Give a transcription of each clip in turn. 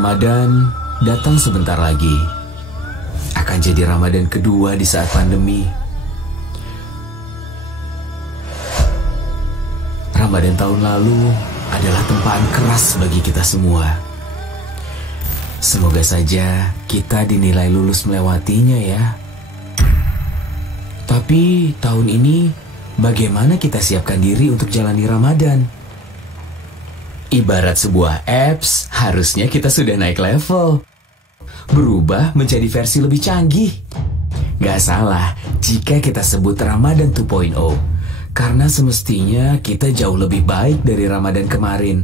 Ramadan datang sebentar lagi. Akan jadi Ramadan kedua di saat pandemi. Ramadan tahun lalu adalah tempaan keras bagi kita semua. Semoga saja kita dinilai lulus melewatinya ya. Tapi tahun ini bagaimana kita siapkan diri untuk jalani Ramadan? Ibarat sebuah apps, harusnya kita sudah naik level. Berubah menjadi versi lebih canggih. Gak salah jika kita sebut Ramadan 2.0. Karena semestinya kita jauh lebih baik dari Ramadan kemarin.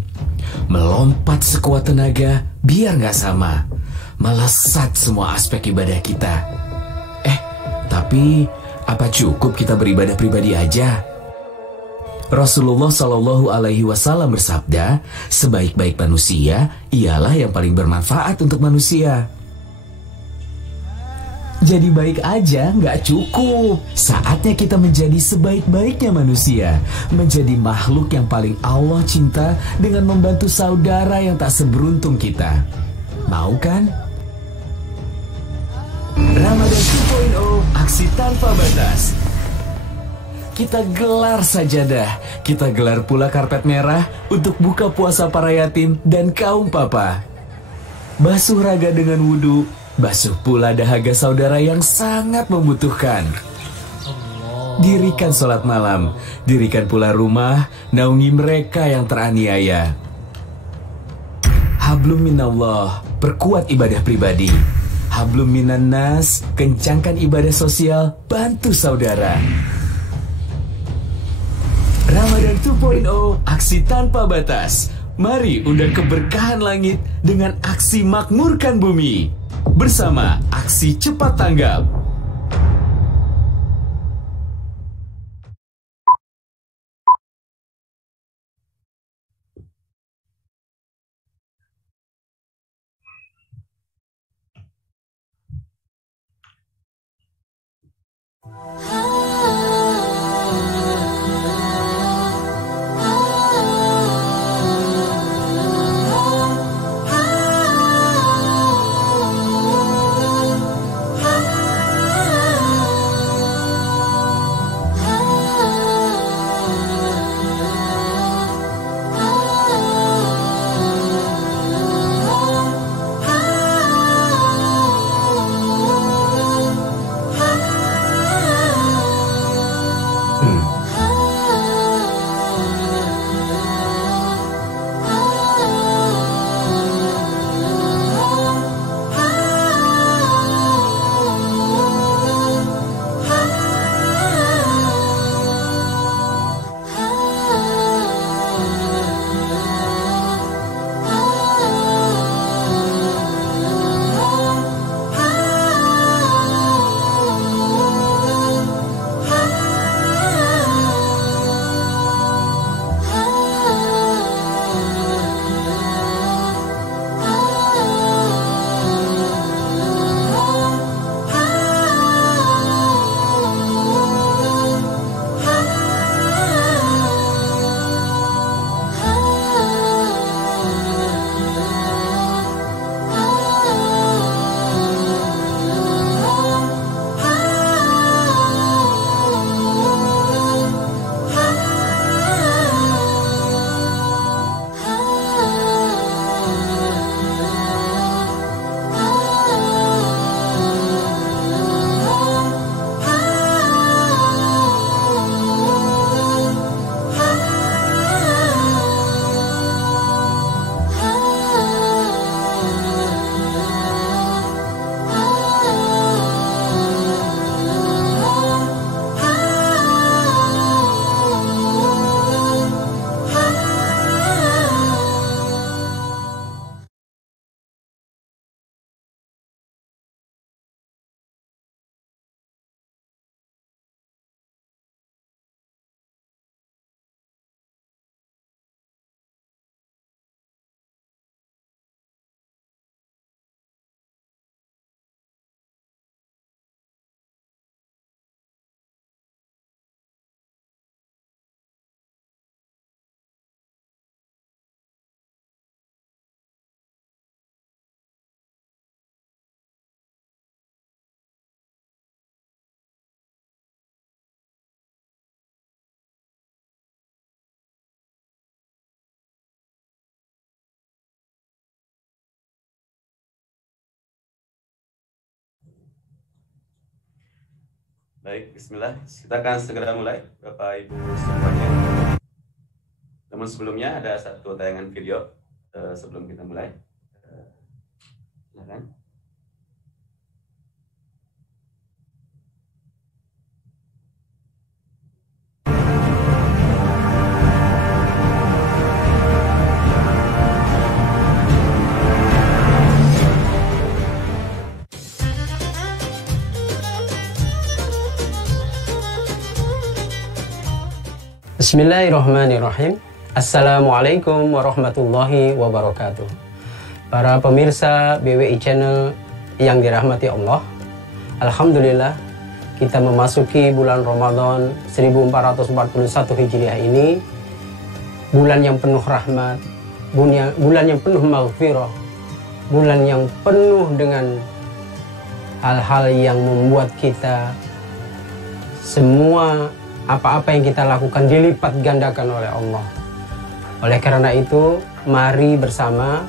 Melompat sekuat tenaga biar gak sama. Melesat semua aspek ibadah kita. Tapi apa cukup kita beribadah pribadi aja? Rasulullah Shallallahu Alaihi Wasallam bersabda, sebaik-baik manusia ialah yang paling bermanfaat untuk manusia. Jadi baik aja nggak cukup. Saatnya kita menjadi sebaik-baiknya manusia, menjadi makhluk yang paling Allah cinta dengan membantu saudara yang tak seberuntung kita. Mau kan? Ramadan 2.0, aksi tanpa batas. Kita gelar sajadah, kita gelar pula karpet merah untuk buka puasa para yatim dan kaum papa. Basuh raga dengan wudhu, basuh pula dahaga saudara yang sangat membutuhkan. Dirikan sholat malam, dirikan pula rumah, naungi mereka yang teraniaya. Hablum minallah, perkuat ibadah pribadi. Hablum minan nas, kencangkan ibadah sosial, bantu saudara. Ramadan 2.0, aksi tanpa batas. Mari undang keberkahan langit dengan aksi makmurkan bumi. Bersama aksi cepat tanggap. Baik, bismillah. Kita akan segera mulai, Bapak Ibu semuanya. Namun sebelumnya ada satu tayangan video sebelum kita mulai. Silakan. Bismillahirrahmanirrahim. Assalamualaikum warahmatullahi wabarakatuh. Para pemirsa BWI Channel yang dirahmati Allah, alhamdulillah kita memasuki bulan Ramadan 1441 Hijriah ini, bulan yang penuh rahmat, bulan yang penuh maghfirah, bulan yang penuh dengan hal-hal yang membuat kita semua apa-apa yang kita lakukan dilipat gandakan oleh Allah. Oleh karena itu, mari bersama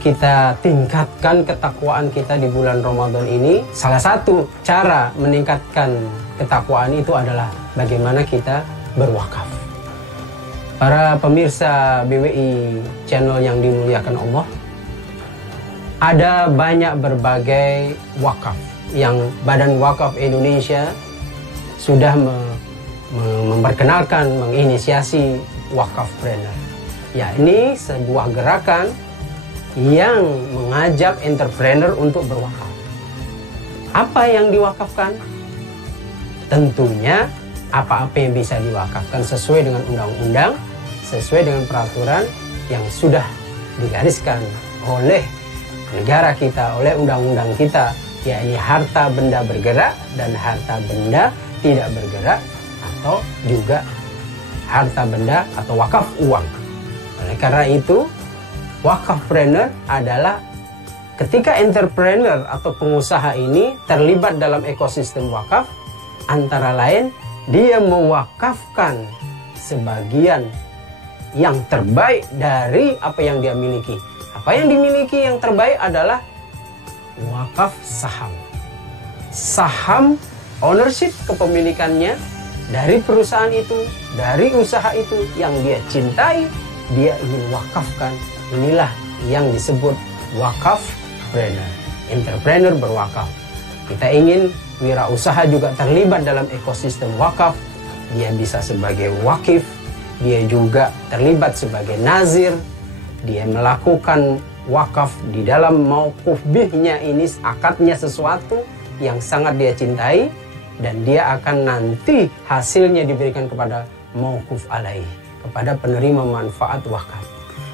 kita tingkatkan ketakwaan kita di bulan Ramadan ini. Salah satu cara meningkatkan ketakwaan itu adalah bagaimana kita berwakaf. Para pemirsa BWI Channel yang dimuliakan Allah, ada banyak berbagai wakaf yang Badan Wakaf Indonesia sudah memperkenalkan, menginisiasi wakafpreneur. Ya, ini sebuah gerakan yang mengajak entrepreneur untuk berwakaf. Apa yang diwakafkan? Tentunya apa-apa yang bisa diwakafkan sesuai dengan undang-undang, sesuai dengan peraturan yang sudah digariskan oleh negara kita, oleh undang-undang kita, yakni harta benda bergerak dan harta benda tidak bergerak, atau juga harta benda atau wakaf uang. Oleh karena itu, wakafpreneur adalah ketika entrepreneur atau pengusaha ini terlibat dalam ekosistem wakaf, antara lain dia mewakafkan sebagian yang terbaik dari apa yang dia miliki. Apa yang dimiliki yang terbaik adalah wakaf saham. Saham ownership, kepemilikannya dari perusahaan itu, dari usaha itu yang dia cintai, dia ingin wakafkan. Inilah yang disebut wakafpreneur, entrepreneur berwakaf. Kita ingin wirausaha juga terlibat dalam ekosistem wakaf. Dia bisa sebagai wakif, dia juga terlibat sebagai nazir. Dia melakukan wakaf di dalam mauquf bihnya, ini akadnya sesuatu yang sangat dia cintai, dan dia akan nanti hasilnya diberikan kepada mauquf alaih, kepada penerima manfaat wakaf.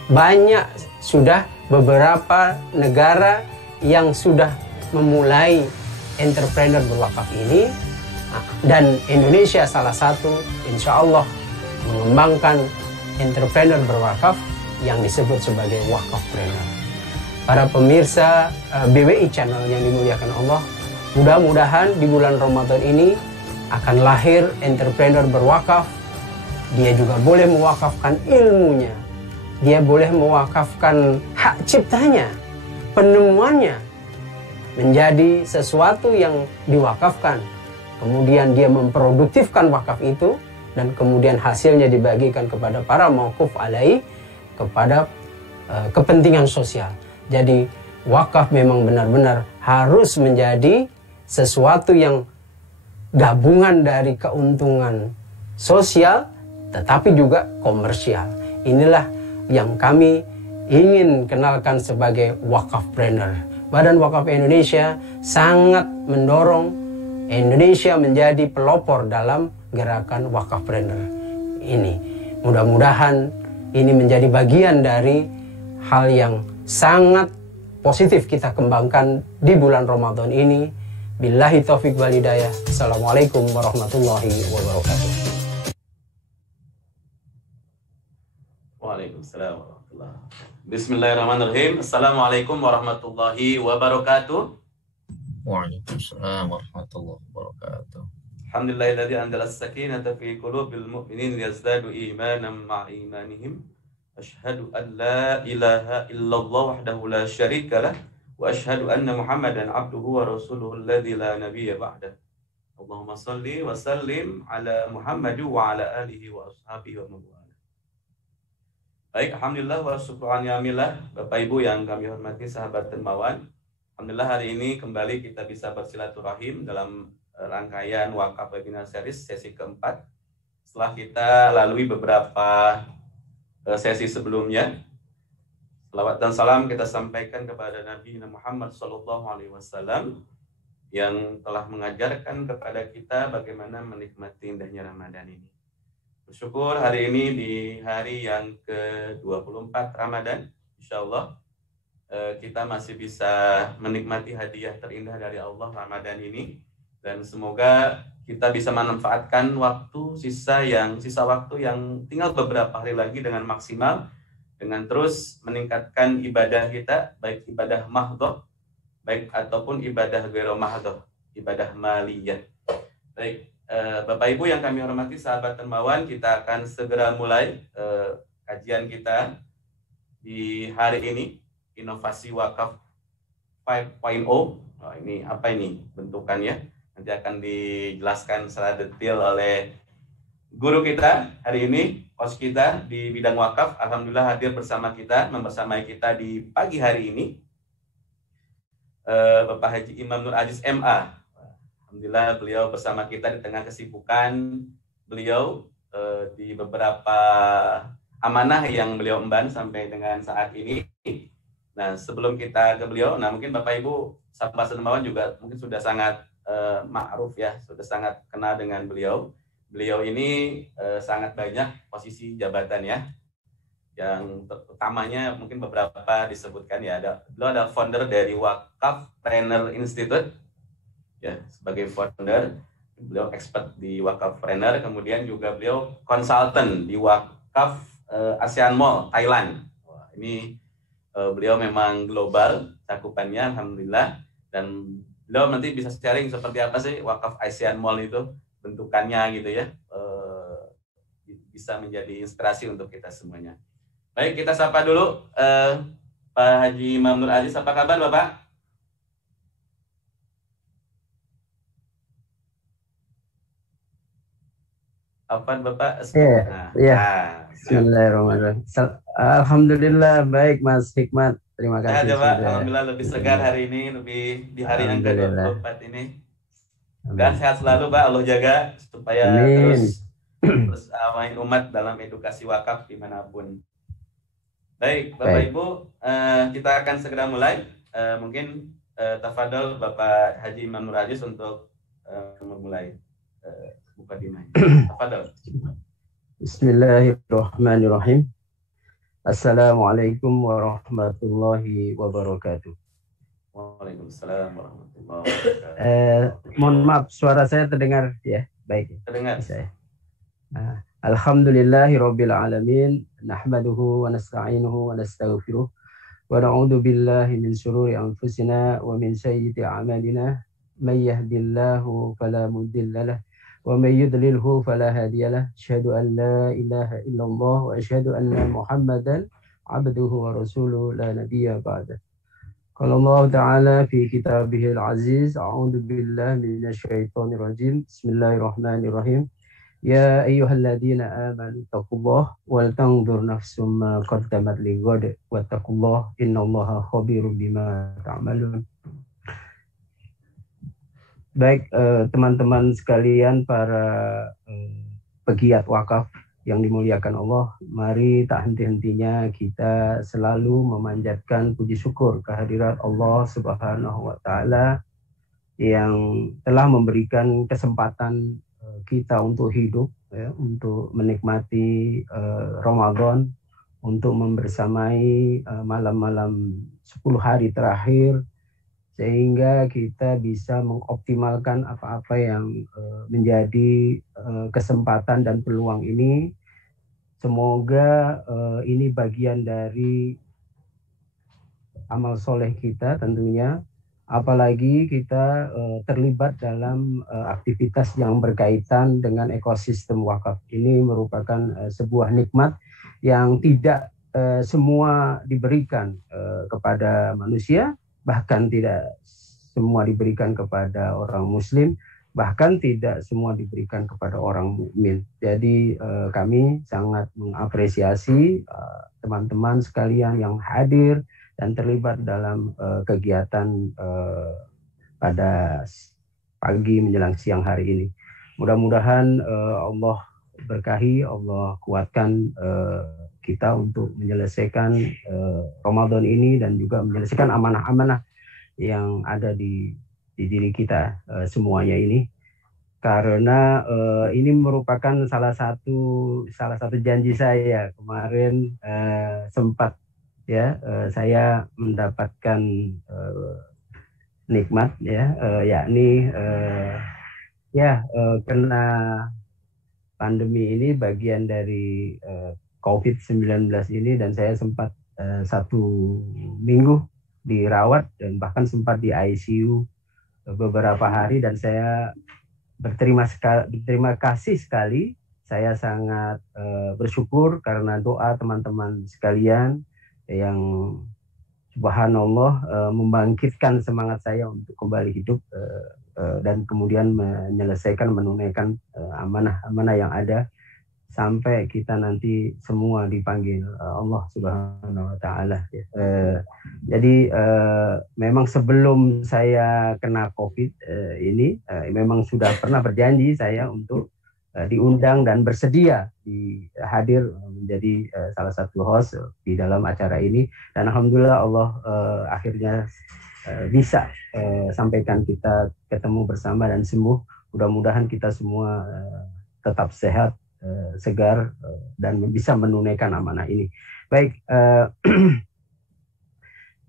Banyak sudah beberapa negara yang sudah memulai entrepreneur berwakaf ini, dan Indonesia salah satu, insya Allah mengembangkan entrepreneur berwakaf yang disebut sebagai wakafpreneur. Para pemirsa BWI Channel yang dimuliakan Allah, mudah-mudahan di bulan Ramadan ini akan lahir entrepreneur berwakaf. Dia juga boleh mewakafkan ilmunya. Dia boleh mewakafkan hak ciptanya, penemuannya, menjadi sesuatu yang diwakafkan. Kemudian dia memproduktifkan wakaf itu, dan kemudian hasilnya dibagikan kepada para mauquf alaih, kepada kepentingan sosial. Jadi wakaf memang benar-benar harus menjadi sesuatu yang gabungan dari keuntungan sosial tetapi juga komersial. Inilah yang kami ingin kenalkan sebagai wakafpreneur. Badan Wakaf Indonesia sangat mendorong Indonesia menjadi pelopor dalam gerakan wakafpreneur ini. Mudah-mudahan ini menjadi bagian dari hal yang sangat positif kita kembangkan di bulan Ramadan ini. Billahi taufik wal hidayah. Assalamualaikum warahmatullahi wabarakatuh. Waalaikumsalam warahmatullahi wabarakatuh. Bismillahirrahmanirrahim. Assalamualaikum warahmatullahi wabarakatuh. Waalaikumsalam warahmatullahi wabarakatuh. Alhamdulillahilladzi anzala as-sakinata fi qulubil mu'minin yazdadu imanan ma'a imanihim. Asyhadu an la ilaha illallah wahdahu la syarika lah wa asyhadu anna Muhammadan abduhu wa rasuluhu alladzi la nabiyya ba'dah. Allahumma salli wa sallim ala Muhammad wa ala alihi wa ashabihi wa man wala. Baik, alhamdulillah wa syukran yamillah, Bapak Ibu yang kami hormati, sahabat dermawan. Alhamdulillah hari ini kembali kita bisa bersilaturahim dalam rangkaian wakaf webinar series sesi keempat. Setelah kita lalui beberapa sesi sebelumnya, selawat dan salam kita sampaikan kepada Nabi Muhammad SAW yang telah mengajarkan kepada kita bagaimana menikmati indahnya Ramadan ini. Bersyukur hari ini di hari yang ke-24 Ramadan, insya Allah kita masih bisa menikmati hadiah terindah dari Allah Ramadan ini, dan semoga kita bisa memanfaatkan sisa waktu yang tinggal beberapa hari lagi dengan maksimal, dengan terus meningkatkan ibadah kita, baik ibadah mahdhah baik ataupun ibadah ghairu mahdhah, ibadah maliyah. Baik, Bapak Ibu yang kami hormati, sahabat dermawan, kita akan segera mulai kajian kita di hari ini, inovasi wakaf 5.0. Ini apa ini bentukannya? Nanti akan dijelaskan secara detail oleh guru kita hari ini, host kita di bidang wakaf. Alhamdulillah hadir membersamai kita di pagi hari ini, Bapak Haji Imam Nur Aziz MA. Alhamdulillah beliau bersama kita di tengah kesibukan beliau di beberapa amanah yang beliau emban sampai dengan saat ini. Nah, sebelum kita ke beliau, mungkin Bapak Ibu sahabat dermawan juga mungkin sudah sangat ma'ruf ya, sudah sangat kenal dengan beliau. Beliau ini sangat banyak posisi jabatan ya. Yang utamanya mungkin beberapa disebutkan ya, beliau ada founder dari Wakaf Trainer Institute ya, sebagai founder. Beliau expert di Wakaf Trainer, kemudian juga beliau konsultan di Wakaf ASEAN Mall Thailand. Wah, ini beliau memang global cakupannya, alhamdulillah, dan beliau nanti bisa sharing seperti apa sih Wakaf ASEAN Mall itu bentukannya gitu ya, bisa menjadi inspirasi untuk kita semuanya. Baik, kita sapa dulu Pak Haji Imam Nur Aziz. Apa kabar Bapak? Apa Bapak? Iya. Bismillahirrahmanirrahim. Alhamdulillah baik Mas Hikmat. Terima kasih. Alhamdulillah lebih segar hari ini, lebih di hari yang ke-24 ini. Dan sehat selalu Pak, Allah jaga supaya terus umat dalam edukasi wakaf dimanapun. Baik, Bapak Ibu, kita akan segera mulai. Mungkin tafadhol Bapak Haji Imam Nur Aziz untuk memulai mukadimah. Tafadhol. Bismillahirrahmanirrahim. Assalamualaikum warahmatullahi wabarakatuh. Waalaikumsalam warahmatullahi wabarakatuh. Mohon maaf, suara saya terdengar ya? Baik. Terdengar. Saya. Alhamdulillahirabbil alamin, nahmaduhu wa nasta'inuhu wa nastaghfiruh wa na'udzu billahi min syururi anfusina wa min sayyiati a'malina, may yahdihillahu fala mudilla lahu wa may yudlilhu fala hadiya lahu. Asyhadu an la ilaha illallah wa asyhadu anna Muhammadan abduhu wa rasuluhu la nabiyya ba'da. Qala Allah Ta'ala fi kitabihil aziz, a'udzu billahi minasy syaithanir rajim. Bismillahirrahmanirrahim. Ya ayyuhalladzina amanu taqullaha wal tanzur nafsum ma qaddamat lighad wattaqullaha innallaha khabirum bima ta'malun. Baik, teman-teman sekalian, para pegiat wakaf yang dimuliakan Allah, mari tak henti-hentinya kita selalu memanjatkan puji syukur kehadirat Allah Subhanahu wa taala yang telah memberikan kesempatan kita untuk hidup ya, untuk menikmati Ramadan, untuk membersamai malam-malam 10 hari terakhir, sehingga kita bisa mengoptimalkan apa-apa yang menjadi kesempatan dan peluang ini. Semoga ini bagian dari amal soleh kita tentunya, apalagi kita terlibat dalam aktivitas yang berkaitan dengan ekosistem wakaf. Ini merupakan sebuah nikmat yang tidak semua diberikan kepada manusia, bahkan tidak semua diberikan kepada orang muslim. bahkan tidak semua diberikan kepada orang mukmin. Jadi kami sangat mengapresiasi teman-teman sekalian yang hadir dan terlibat dalam kegiatan pada pagi menjelang siang hari ini. Mudah-mudahan Allah berkahi, Allah kuatkan kita untuk menyelesaikan Ramadan ini dan juga menyelesaikan amanah-amanah yang ada di diri kita semuanya ini, karena ini merupakan salah satu janji saya kemarin. Sempat ya saya mendapatkan nikmat ya, yakni kena pandemi ini, bagian dari COVID-19 ini, dan saya sempat 1 minggu dirawat dan bahkan sempat di ICU beberapa hari, dan saya berterima kasih sekali. Saya sangat bersyukur karena doa teman-teman sekalian yang subhanallah membangkitkan semangat saya untuk kembali hidup dan kemudian menunaikan amanah-amanah yang ada sampai kita nanti semua dipanggil Allah Subhanahu wa taala. Jadi memang sebelum saya kena Covid ini memang sudah pernah berjanji saya untuk diundang dan bersedia hadir menjadi salah satu host di dalam acara ini, dan alhamdulillah Allah akhirnya bisa sampaikan kita ketemu bersama dan sembuh. Mudah-mudahan kita semua tetap sehat, segar, dan bisa menunaikan amanah ini. Baik,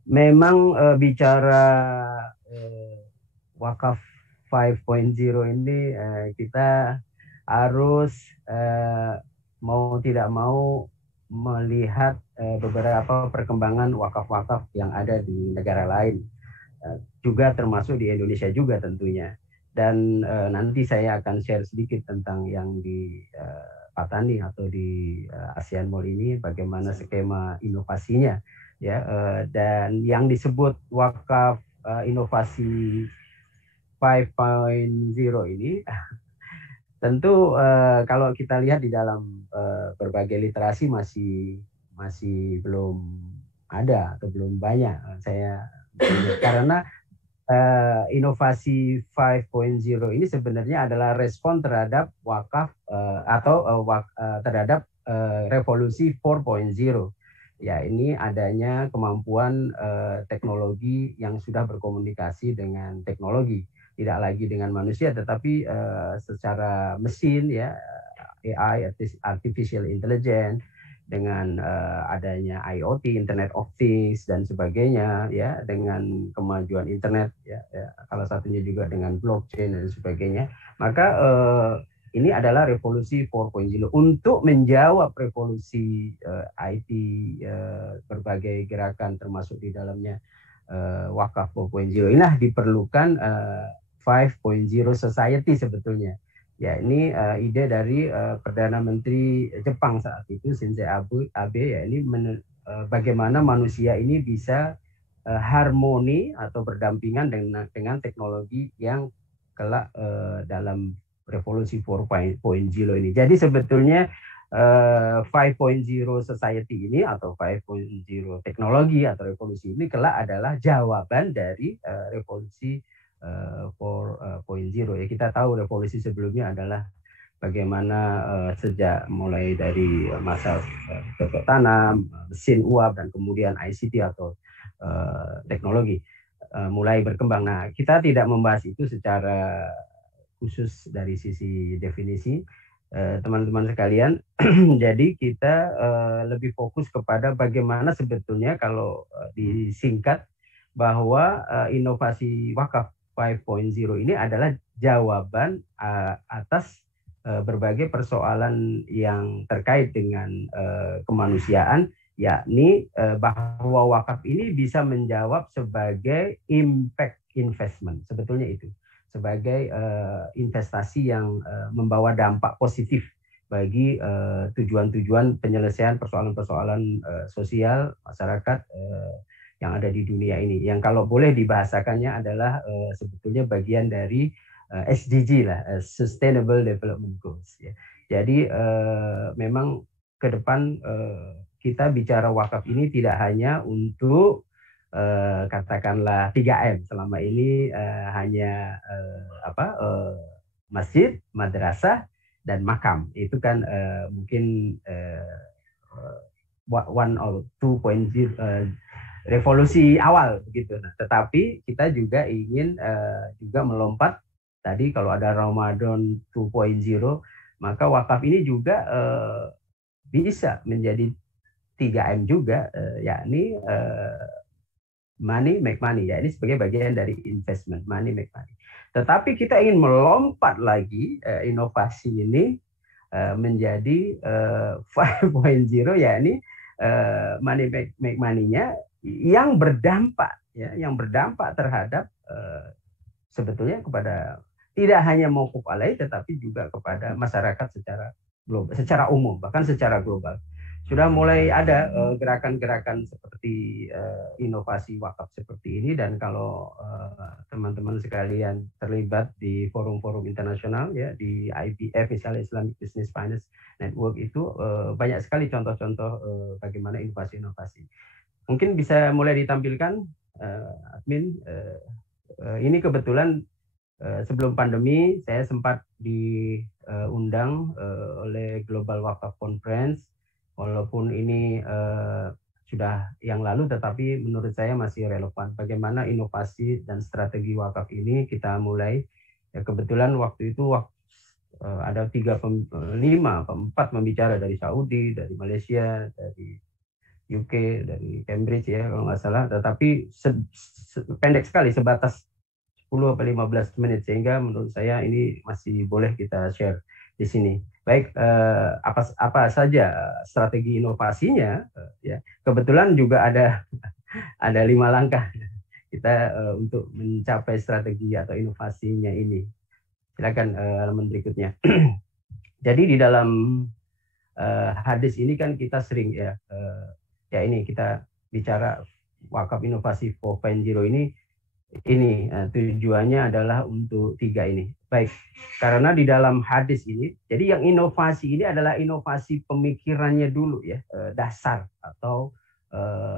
memang bicara wakaf 5.0 ini kita harus mau tidak mau melihat beberapa perkembangan wakaf-wakaf yang ada di negara lain, juga termasuk di Indonesia juga tentunya. Dan nanti saya akan share sedikit tentang yang di Patani atau di ASEAN Mall ini, bagaimana skema inovasinya ya, dan yang disebut wakaf inovasi 5.0 ini tentu kalau kita lihat di dalam berbagai literasi masih belum ada atau belum banyak saya karena inovasi 5.0 ini sebenarnya adalah respon terhadap wakaf terhadap revolusi 4.0. Ya, ini adanya kemampuan teknologi yang sudah berkomunikasi dengan teknologi, tidak lagi dengan manusia tetapi secara mesin ya, AI, artificial intelligence, dengan adanya IoT, Internet of Things dan sebagainya ya, dengan kemajuan internet ya, salah satunya juga dengan blockchain dan sebagainya. Maka ini adalah revolusi 4.0 untuk menjawab revolusi IT, berbagai gerakan termasuk di dalamnya wakaf 4.0. Inilah diperlukan 5.0 society sebetulnya. Ya, ini ide dari Perdana Menteri Jepang saat itu, Shinzo Abe, ya, ini bagaimana manusia ini bisa harmoni atau berdampingan dengan teknologi yang kelak dalam revolusi 4.0 ini. Jadi sebetulnya 5.0 society ini atau 5.0 teknologi atau revolusi ini kelak adalah jawaban dari revolusi 4.0 ya. Kita tahu revolusi sebelumnya adalah bagaimana sejak mulai dari masa cocok tanam, mesin uap, dan kemudian ICT atau teknologi mulai berkembang. Nah, kita tidak membahas itu secara khusus dari sisi definisi, teman-teman sekalian. Jadi kita lebih fokus kepada bagaimana sebetulnya kalau disingkat bahwa inovasi wakaf 5.0 ini adalah jawaban atas berbagai persoalan yang terkait dengan kemanusiaan, yakni bahwa wakaf ini bisa menjawab sebagai impact investment, sebetulnya itu sebagai investasi yang membawa dampak positif bagi tujuan-tujuan penyelesaian persoalan-persoalan sosial masyarakat yang ada di dunia ini, yang kalau boleh dibahasakannya adalah sebetulnya bagian dari SDG lah, Sustainable Development Goals. Ya. Jadi memang ke depan kita bicara wakaf ini tidak hanya untuk katakanlah 3M. Selama ini hanya masjid, madrasah, dan makam. Itu kan mungkin 1 or 2.0 revolusi awal begitu. Nah, tetapi kita juga ingin juga melompat tadi kalau ada Ramadan 2.0, maka wakaf ini juga bisa menjadi 3M juga, yakni money make money, ya, ini sebagai bagian dari investment, money make money. Tetapi kita ingin melompat lagi inovasi ini menjadi 5.0, yakni money make money-nya yang berdampak, ya, yang berdampak terhadap sebetulnya kepada tidak hanya mauquf alaih tetapi juga kepada masyarakat secara global, secara umum, bahkan secara global. Sudah mulai ada gerakan-gerakan seperti inovasi wakaf seperti ini, dan kalau teman-teman sekalian terlibat di forum-forum internasional, ya, di IBF misalnya, Islamic Business Finance Network, itu banyak sekali contoh-contoh bagaimana inovasi-inovasi. Mungkin bisa mulai ditampilkan, admin. Ini kebetulan sebelum pandemi saya sempat diundang oleh Global Wakaf Conference. Walaupun ini sudah yang lalu, tetapi menurut saya masih relevan. Bagaimana inovasi dan strategi wakaf ini kita mulai. Ya, kebetulan waktu itu ada 4 pembicara dari Saudi, dari Malaysia, dari UK, dari Cambridge, ya kalau nggak salah. Tetapi pendek sekali, sebatas 10 atau 15 menit, sehingga menurut saya ini masih boleh kita share di sini. Baik, apa saja strategi inovasinya? Ya, kebetulan juga ada 5 langkah kita untuk mencapai strategi atau inovasinya ini. Silakan halaman berikutnya. Jadi di dalam hadis ini kan kita sering ya ini kita bicara wakaf inovasi 4.0 ini tujuannya adalah untuk 3 ini. Baik, karena di dalam hadis ini, jadi yang inovasi ini adalah inovasi pemikirannya dulu, ya, dasar atau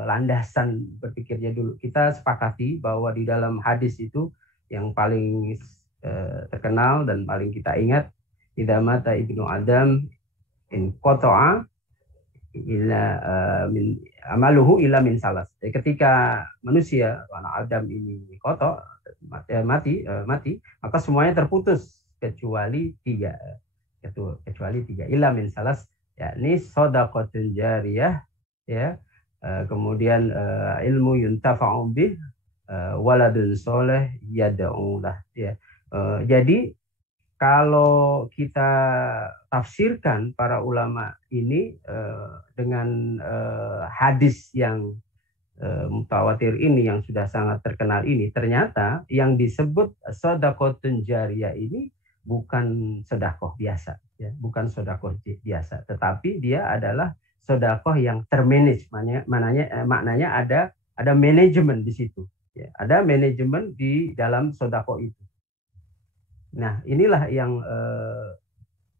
landasan berpikirnya dulu. Kita sepakati bahwa di dalam hadis itu yang paling terkenal dan paling kita ingat, idza mata ibnu Adam in qata'a ila min amaluhu ila min salas. Jadi ketika manusia anak Adam ini kotor mati, maka semuanya terputus kecuali 3. Kecuali 3 ila min salas, yakni shadaqatun jariyah, ya, kemudian ilmu yuntafa'u bih, waladun soleh yad'u lah, ya. Jadi kalau kita tafsirkan para ulama ini dengan hadis yang mutawatir ini, yang sudah sangat terkenal ini, ternyata yang disebut sedekahun jariyah ini bukan sedekah biasa, ya, bukan sedekah biasa, tetapi dia adalah sedekah yang termanage. Maknanya ada manajemen di situ, ya, ada manajemen di dalam sedekah itu. Nah, inilah yang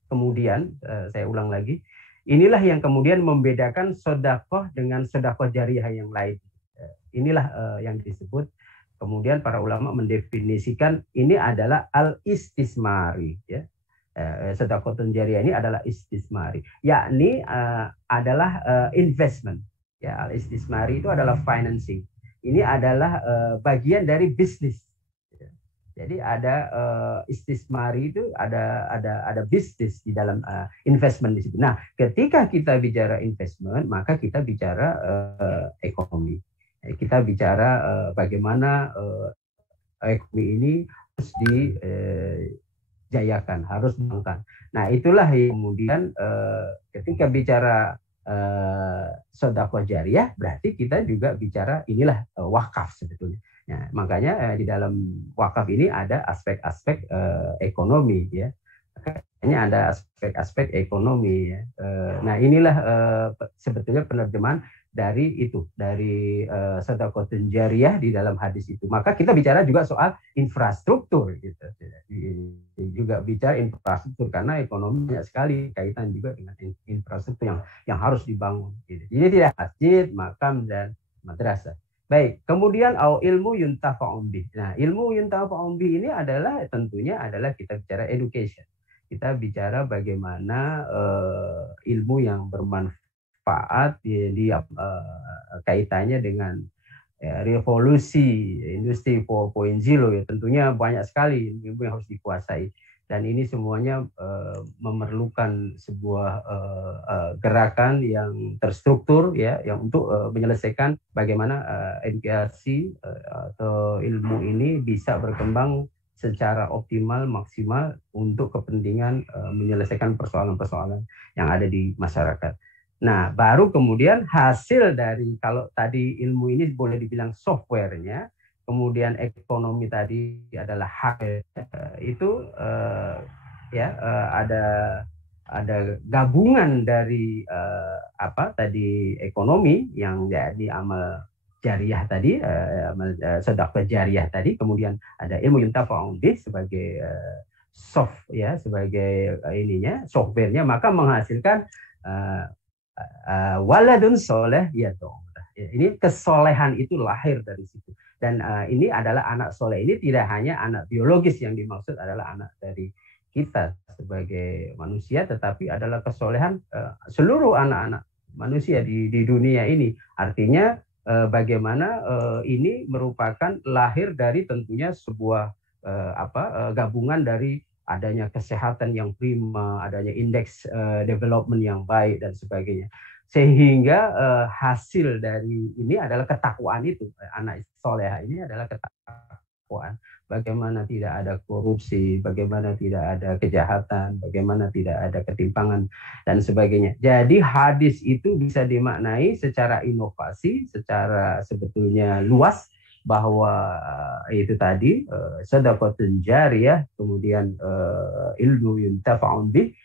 kemudian saya ulang lagi, inilah yang kemudian membedakan sedekah dengan sedekah jariyah yang lain. Inilah yang disebut kemudian para ulama mendefinisikan ini adalah al-istismari, ya. Sedekahun jariyah ini adalah istismari, yakni adalah investment, ya. Al-istismari itu adalah financing. Ini adalah bagian dari bisnis. Jadi ada istismari itu ada bisnis di dalam investment di situ. Nah, ketika kita bicara investment, maka kita bicara ekonomi. Kita bicara bagaimana ekonomi ini harus dijayakan, harus dikembangkan. Nah, itulah yang kemudian ketika bicara sedekah jariyah, berarti kita juga bicara inilah wakaf sebetulnya. Nah, makanya di dalam wakaf ini ada aspek-aspek ekonomi, ya. Makanya ada aspek-aspek ekonomi, ya. Nah, inilah sebetulnya penerjemahan dari itu, dari sedekahun jariyah di dalam hadis itu. Maka kita bicara juga soal infrastruktur gitu. Juga bicara infrastruktur karena ekonomi banyak sekali kaitan juga dengan infrastruktur yang harus dibangun gitu. Jadi tidak masjid, makam dan madrasah. Baik, kemudian ilmu yuntafa'u bih. Nah, ilmu yuntafa'u bih ini adalah tentunya adalah kita bicara education. Kita bicara bagaimana ilmu yang bermanfaat kaitannya dengan revolusi industri 4.0 ya, tentunya banyak sekali ilmu yang harus dikuasai, dan ini semuanya memerlukan sebuah gerakan yang terstruktur ya, yang untuk menyelesaikan bagaimana edukasi atau ilmu ini bisa berkembang secara optimal, maksimal untuk kepentingan menyelesaikan persoalan-persoalan yang ada di masyarakat. Nah, baru kemudian hasil dari, kalau tadi ilmu ini boleh dibilang softwarenya, kemudian ekonomi tadi adalah hardware, itu ada gabungan dari tadi ekonomi yang jadi amal jariyah tadi, sedekah jariyah tadi, kemudian ada ilmu yuntafa'u bih sebagai sebagai softwarenya, maka menghasilkan waladun soleh yad'u. Ini kesolehan itu lahir dari situ, dan ini adalah anak soleh. Ini tidak hanya anak biologis yang dimaksud adalah anak dari kita sebagai manusia, tetapi adalah kesolehan seluruh anak-anak manusia di dunia ini. Artinya bagaimana ini merupakan lahir dari tentunya sebuah gabungan dari adanya kesehatan yang prima, adanya indeks development yang baik dan sebagainya. Sehingga hasil dari ini adalah ketakwaan itu. Anak soleha ini adalah ketakwaan. Bagaimana tidak ada korupsi, bagaimana tidak ada kejahatan, bagaimana tidak ada ketimpangan dan sebagainya. Jadi hadis itu bisa dimaknai secara inovasi, secara sebetulnya luas, bahwa itu tadi sedekahun jariyah, kemudian ilmu yuntafa'u bih,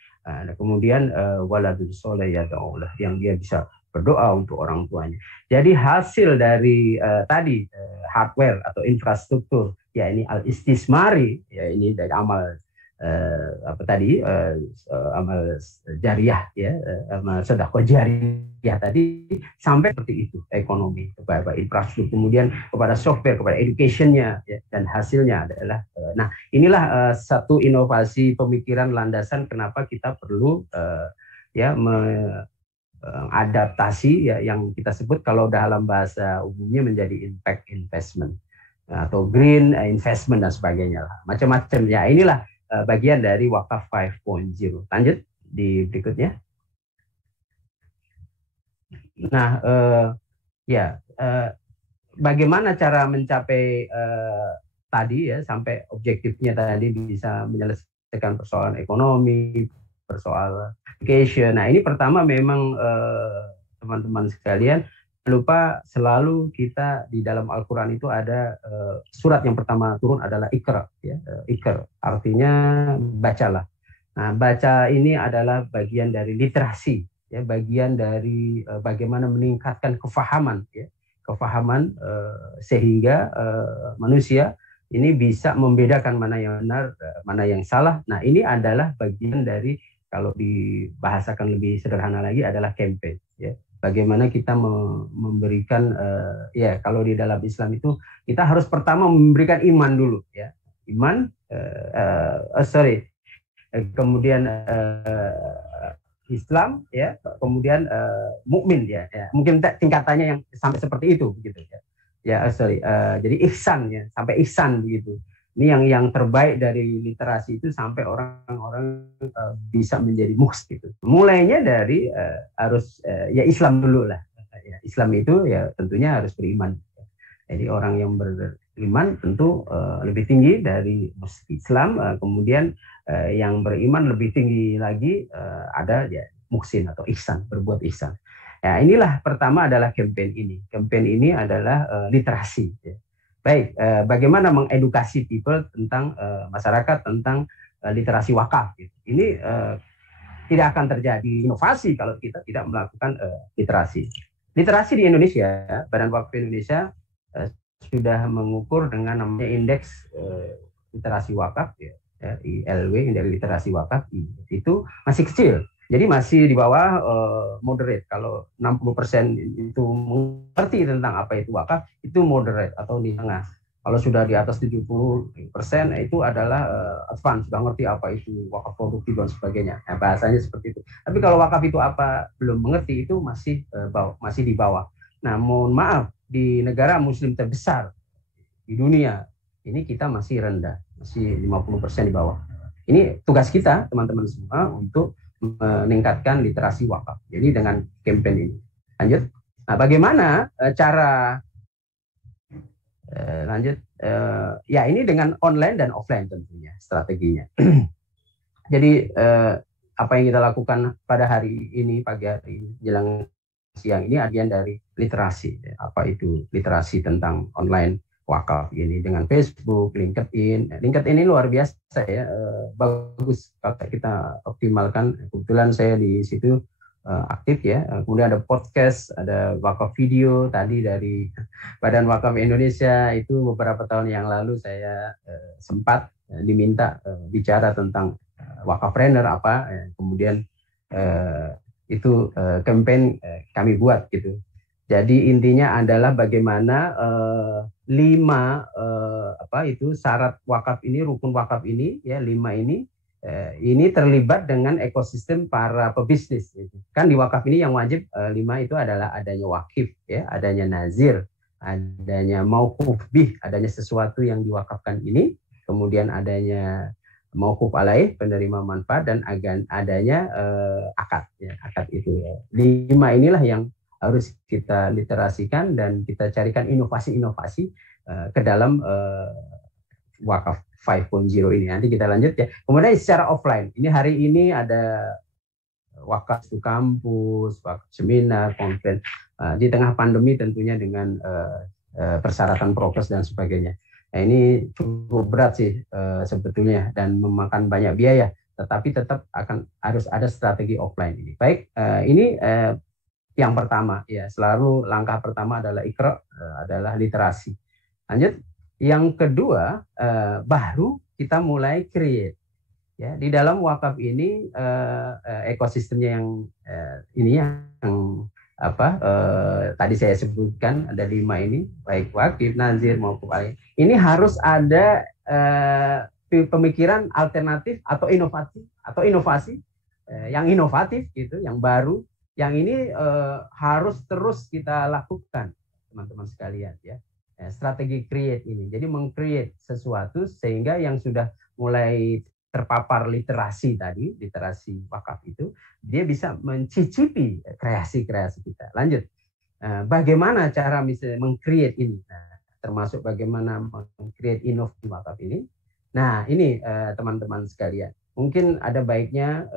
kemudian waladun soleh yad'u lah, yang dia bisa berdoa untuk orang tuanya. Jadi hasil dari tadi hardware atau infrastruktur, ya ini al-istismari, ya ini dari amal amal jariyah ya, amal sedekah jariyah tadi, sampai seperti itu ekonomi kepada infrastruktur, kemudian kepada software, kepada educationnya ya, dan hasilnya adalah nah inilah satu inovasi pemikiran landasan kenapa kita perlu adaptasi ya, yang kita sebut kalau dalam bahasa umumnya menjadi impact investment atau green investment dan sebagainya lah, macam-macam ya. Inilah bagian dari wakaf 5.0. Lanjut di berikutnya. Nah, bagaimana cara mencapai tadi ya, sampai objektifnya tadi bisa menyelesaikan persoalan ekonomi, persoalan education. Nah, ini pertama memang teman-teman sekalian, lupa selalu kita di dalam Al-Quran itu ada surat yang pertama turun adalah Iqra ya, Iqra artinya bacalah. Nah, baca ini adalah bagian dari literasi ya, bagian dari bagaimana meningkatkan kefahaman ya, kefahaman sehingga manusia ini bisa membedakan mana yang benar, mana yang salah. Nah, ini adalah bagian dari, kalau dibahasakan lebih sederhana lagi, adalah campaign ya. Bagaimana kita memberikan kalau di dalam Islam itu kita harus pertama memberikan iman dulu ya, iman kemudian Islam ya, kemudian mukmin ya, mungkin tingkatannya yang sampai seperti itu begitu ya, jadi ihsan ya, sampai ihsan begitu. Ini yang terbaik dari literasi itu sampai orang-orang bisa menjadi muhsin gitu. Mulainya dari harus ya Islam dulu lah. Ya, Islam itu ya tentunya harus beriman. Jadi orang yang beriman tentu lebih tinggi dari Islam. Kemudian yang beriman lebih tinggi lagi ada ya muhsin atau ihsan, berbuat ihsan. Ya, inilah pertama adalah campaign ini. Campaign ini adalah literasi. Ya. Baik, bagaimana mengedukasi people tentang masyarakat tentang literasi wakaf. Gitu. Ini tidak akan terjadi inovasi kalau kita tidak melakukan literasi. literasi di Indonesia, Badan Wakaf Indonesia sudah mengukur dengan namanya indeks literasi wakaf, ya, ILW, indeks literasi wakaf, itu masih kecil. Jadi masih di bawah moderate. Kalau 60% itu mengerti tentang apa itu wakaf, itu moderate atau di tengah. Kalau sudah di atas 70% itu adalah advance, sudah ngerti apa itu wakaf produktif dan sebagainya. Nah, bahasanya seperti itu. Tapi kalau wakaf itu apa belum mengerti, itu masih di bawah. Nah, mohon maaf, di negara muslim terbesar di dunia, ini kita masih rendah, masih 50% di bawah. Ini tugas kita, teman-teman semua, untuk meningkatkan literasi wakaf. Jadi dengan campaign ini. Lanjut. Nah, bagaimana cara lanjut? Ya, ini dengan online dan offline tentunya strateginya. Jadi apa yang kita lakukan pada hari ini, pagi hari ini, jelang siang ini, bagian dari literasi. Apa itu literasi tentang online wakaf ini, dengan Facebook, LinkedIn. LinkedIn ini luar biasa ya, bagus kalau kita optimalkan. Kebetulan saya di situ aktif ya. Kemudian ada podcast, ada wakaf video tadi dari Badan Wakaf Indonesia. Itu beberapa tahun yang lalu saya sempat diminta bicara tentang wakafpreneur apa, kemudian itu campaign kami buat gitu. Jadi intinya adalah bagaimana 5 syarat wakaf ini, rukun wakaf ini, ya 5 ini terlibat dengan ekosistem para pebisnis. Gitu. Kan di wakaf ini yang wajib 5 itu adalah adanya wakif, ya, adanya nazir, adanya mauquf bih, adanya sesuatu yang diwakafkan ini, kemudian adanya mauquf alaih, penerima manfaat, dan adanya akad, ya, akad itu. Ya. 5 inilah yang harus kita literasikan dan kita carikan inovasi-inovasi ke dalam wakaf 5.0 ini. Nanti kita lanjut ya. Kemudian secara offline, ini hari ini ada wakaf di kampus, wakaf seminar, konferensi. Di tengah pandemi tentunya dengan persyaratan prokes dan sebagainya. Nah, ini cukup berat sih sebetulnya dan memakan banyak biaya. Tetapi tetap harus ada strategi offline ini. Baik, ini yang pertama, ya, selalu langkah pertama adalah Iqra, adalah literasi. Lanjut, yang kedua baru kita mulai create. Ya, di dalam wakaf ini ekosistemnya yang tadi saya sebutkan ada 5 ini, baik wakif, nazir maupun alaih. Ini harus ada pemikiran alternatif atau inovasi yang inovatif gitu, yang baru. Yang ini harus terus kita lakukan, teman-teman sekalian, ya. Strategi create ini. Jadi meng-create sesuatu sehingga yang sudah mulai terpapar literasi tadi, literasi wakaf itu, dia bisa mencicipi kreasi-kreasi kita. Lanjut. Bagaimana cara misalnya meng-create ini? Nah, termasuk bagaimana meng-create inovasi wakaf ini. Nah, ini teman-teman sekalian. Mungkin ada baiknya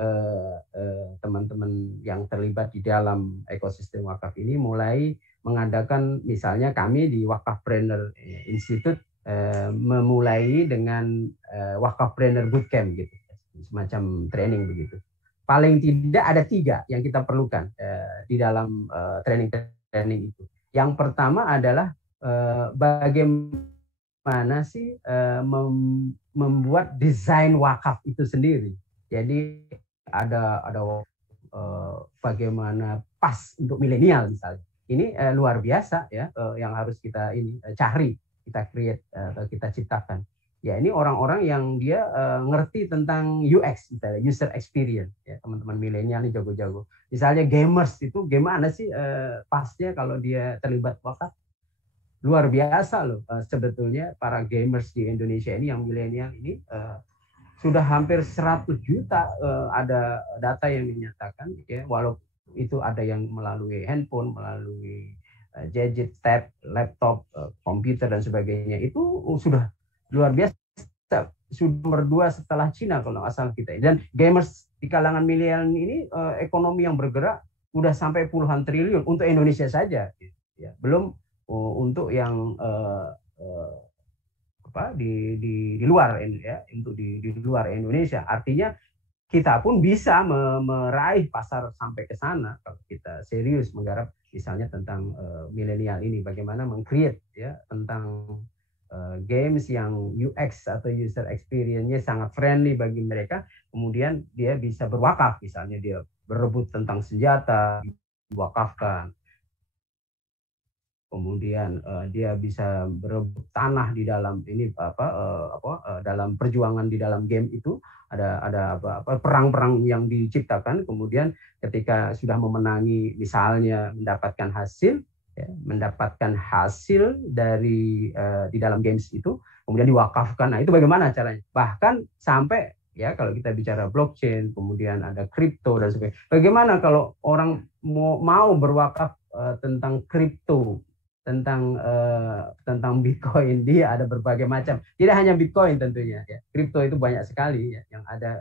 teman-teman yang terlibat di dalam ekosistem wakaf ini mulai mengadakan, misalnya kami di Wakafpreneur Institute memulai dengan Wakafpreneur Bootcamp gitu, semacam training begitu. Paling tidak ada 3 yang kita perlukan di dalam training itu. Yang pertama adalah bagaimana sih membuat desain wakaf itu sendiri. Jadi ada bagaimana pas untuk milenial misalnya. Ini luar biasa ya, yang harus kita cari, kita create atau kita ciptakan. Ya, ini orang-orang yang dia ngerti tentang UX, misalnya user experience. Ya, teman-teman milenial ini jago-jago. Misalnya gamers itu gimana sih pasnya kalau dia terlibat wakaf? Luar biasa loh sebetulnya para gamers di Indonesia ini yang milenial ini sudah hampir 100 juta ada data yang dinyatakan, ya, walaupun itu ada yang melalui handphone, melalui gadget, tab, laptop, komputer dan sebagainya. Itu sudah luar biasa, sudah nomor 2 setelah Cina kalau asal kita. Dan gamers di kalangan milenial ini ekonomi yang bergerak sudah sampai puluhan triliun untuk Indonesia saja, ya. Belum untuk yang di luar, ya, untuk di luar Indonesia. Artinya kita pun bisa meraih pasar sampai ke sana kalau kita serius menggarap misalnya tentang milenial ini, bagaimana meng-create ya tentang games yang UX atau user experience-nya sangat friendly bagi mereka, kemudian dia bisa berwakaf, misalnya dia berebut tentang senjata, diwakafkan. Kemudian dia bisa berebut tanah di dalam ini dalam perjuangan di dalam game itu ada perang-perang yang diciptakan, kemudian ketika sudah memenangi misalnya mendapatkan hasil dari di dalam games itu kemudian diwakafkan. Nah, itu bagaimana caranya? Bahkan sampai ya kalau kita bicara blockchain, kemudian ada kripto dan sebagainya. Bagaimana kalau orang mau berwakaf tentang kripto, tentang Bitcoin, dia ada berbagai macam. Tidak hanya Bitcoin tentunya, ya. Kripto itu banyak sekali ya, yang ada.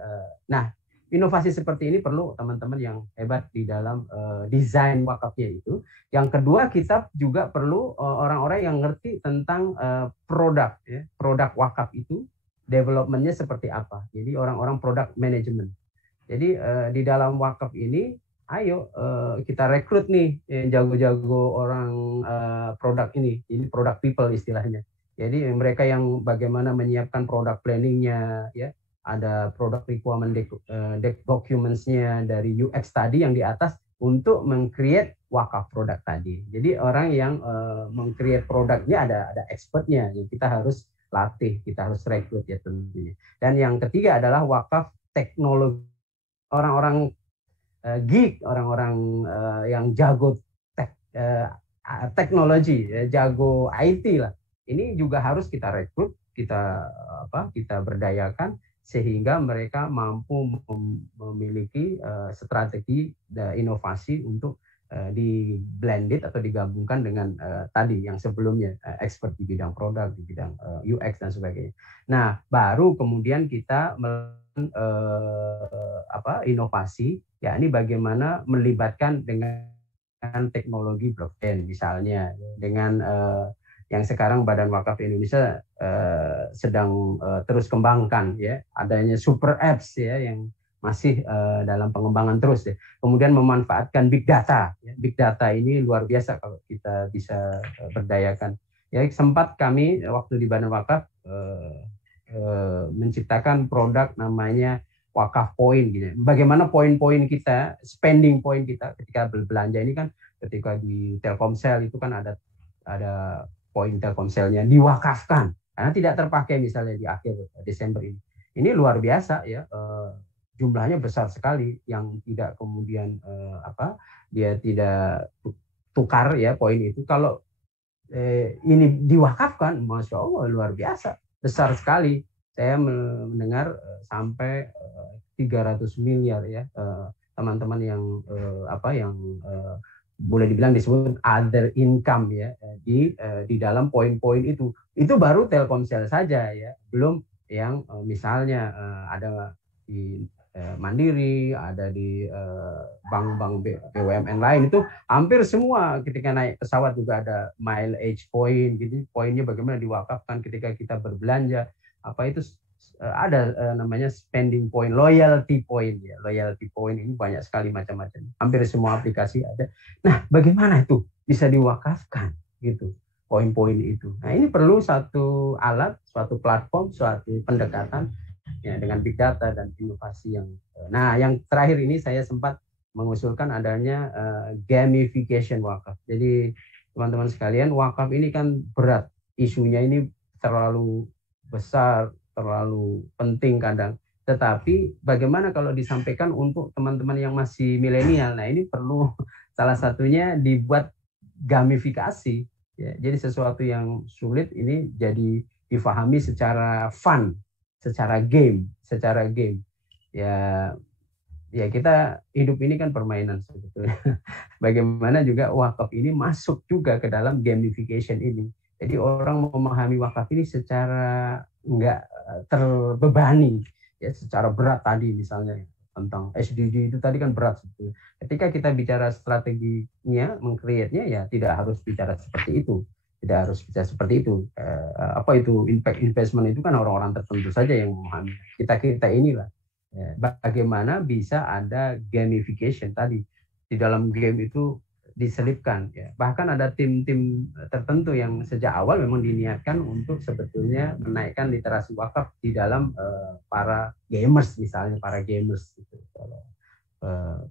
Nah, inovasi seperti ini perlu teman-teman yang hebat di dalam desain wakafnya itu. Yang kedua, kita juga perlu orang-orang yang ngerti tentang produk, ya. Produk wakaf itu development-nya seperti apa. Jadi orang-orang product management. Jadi di dalam wakaf ini, ayo kita rekrut nih yang jago-jago orang produk ini product people istilahnya. Jadi mereka yang bagaimana menyiapkan product planning-nya, ya, ada product requirement documents-nya dari UX tadi yang di atas untuk meng-create wakaf produk tadi. Jadi orang yang meng-create produknya ada expertnya yang kita harus latih, kita harus rekrut ya tentunya. Dan yang ketiga adalah wakaf teknologi, orang-orang geek, orang-orang yang jago teknologi, jago IT lah. Ini juga harus kita rekrut, kita berdayakan sehingga mereka mampu memiliki strategi inovasi untuk di blended atau digabungkan dengan tadi yang sebelumnya expert di bidang produk, di bidang UX dan sebagainya. Nah, baru kemudian kita inovasi, ya ini bagaimana melibatkan dengan teknologi blockchain misalnya, dengan yang sekarang Badan Wakaf Indonesia sedang terus kembangkan, ya, adanya super apps ya yang masih dalam pengembangan terus, ya. Kemudian memanfaatkan big data, ya. Big data ini luar biasa kalau kita bisa berdayakan. Ya, sempat kami waktu di Badan Wakaf menciptakan produk namanya wakaf poin gitu. Bagaimana poin-poin kita, spending point kita ketika berbelanja ini kan, ketika di Telkomsel itu kan ada poin Telkomselnya diwakafkan karena tidak terpakai misalnya di akhir Desember ini. Ini luar biasa ya, jumlahnya besar sekali yang tidak kemudian dia tidak tukar ya poin itu. Kalau ini diwakafkan, Masya Allah luar biasa, besar sekali. Saya mendengar sampai 300 miliar ya teman-teman yang boleh dibilang disebut other income ya di dalam poin-poin itu baru Telkomsel saja ya, belum yang misalnya ada di Mandiri, ada di bank-bank BUMN lain, itu hampir semua ketika naik pesawat juga ada mileage point gitu, poinnya bagaimana diwakafkan ketika kita berbelanja. Itu ada namanya spending point, loyalty point ya. Loyalty point ini banyak sekali macam-macam. Hampir semua aplikasi ada. Nah, bagaimana itu bisa diwakafkan gitu, poin-poin itu. Nah, ini perlu satu alat, suatu platform, suatu pendekatan ya dengan big data dan inovasi yang. Nah, yang terakhir ini saya sempat mengusulkan adanya gamification wakaf. Jadi, teman-teman sekalian, wakaf ini kan berat. Isunya ini terlalu besar, terlalu penting kadang. Tetapi bagaimana kalau disampaikan untuk teman-teman yang masih milenial? Nah, ini perlu salah satunya dibuat gamifikasi. Ya, jadi sesuatu yang sulit ini jadi difahami secara fun, secara game. Ya kita hidup ini kan permainan sebetulnya. Bagaimana juga wakaf ini masuk juga ke dalam gamification ini. Jadi orang memahami wakaf ini secara enggak terbebani, ya, secara berat tadi misalnya tentang SDG itu tadi kan berat sebetulnya. Ketika kita bicara strateginya, meng-create-nya ya tidak harus bicara seperti itu. Tidak harus bicara seperti itu. Apa itu impact investment itu kan orang-orang tertentu saja yang memahami. Kita inilah Ya, bagaimana bisa ada gamification tadi di dalam game itu diselipkan, ya. Bahkan ada tim-tim tertentu yang sejak awal memang diniatkan untuk sebetulnya menaikkan literasi wakaf di dalam para gamers, misalnya para gamers gitu,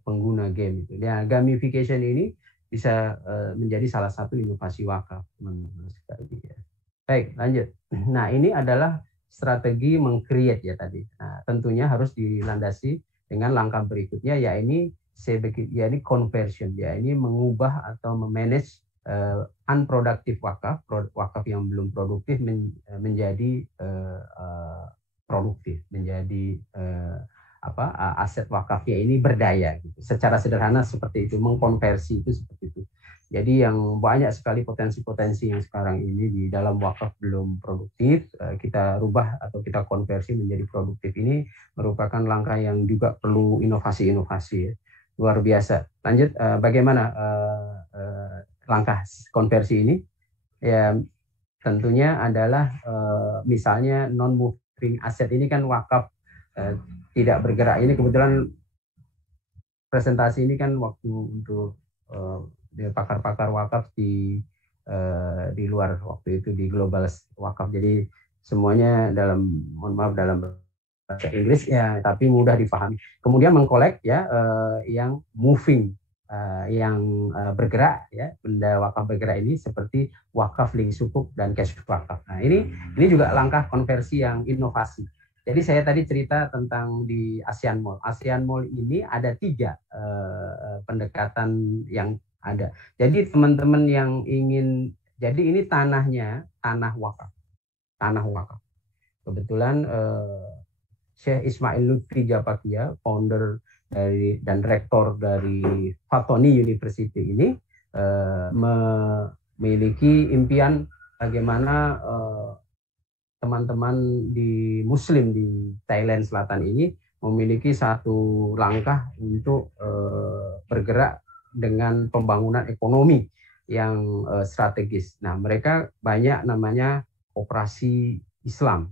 pengguna game itu. Ya, gamification ini bisa menjadi salah satu inovasi wakaf, menurut sekali, ya. Baik, lanjut. Nah, ini adalah strategi meng-create ya tadi. Nah, tentunya harus dilandasi dengan langkah berikutnya, yaitu conversion, ya ini mengubah atau memanage unproductive wakaf yang belum produktif menjadi produktif, menjadi aset wakafnya ini berdaya gitu. Secara sederhana seperti itu, mengkonversi itu seperti itu. Jadi yang banyak sekali potensi-potensi yang sekarang ini di dalam wakaf belum produktif, kita rubah atau kita konversi menjadi produktif, ini merupakan langkah yang juga perlu inovasi-inovasi, ya. Luar biasa. Lanjut, bagaimana langkah konversi ini? Ya, tentunya adalah misalnya non-moving asset ini kan wakaf tidak bergerak. Ini kebetulan presentasi ini kan waktu untuk pakar-pakar wakaf di luar waktu itu di global wakaf, jadi semuanya dalam, mohon maaf, dalam bahasa Inggris ya, tapi mudah dipahami. Kemudian mengkolek ya yang moving, yang bergerak, ya, benda wakaf bergerak ini seperti wakaf link sukuk dan cash wakaf. Nah, ini juga langkah konversi yang inovasi. Jadi saya tadi cerita tentang di ASEAN Mall. ASEAN Mall ini ada 3 pendekatan yang ada. Jadi teman-teman yang ingin, jadi ini tanahnya tanah wakaf. Kebetulan Syekh Ismail Lutfi Japakia, founder dari dan rektor dari Fatoni University ini memiliki impian bagaimana teman-teman di Muslim di Thailand Selatan ini memiliki satu langkah untuk bergerak dengan pembangunan ekonomi yang strategis. Nah, mereka banyak namanya koperasi Islam,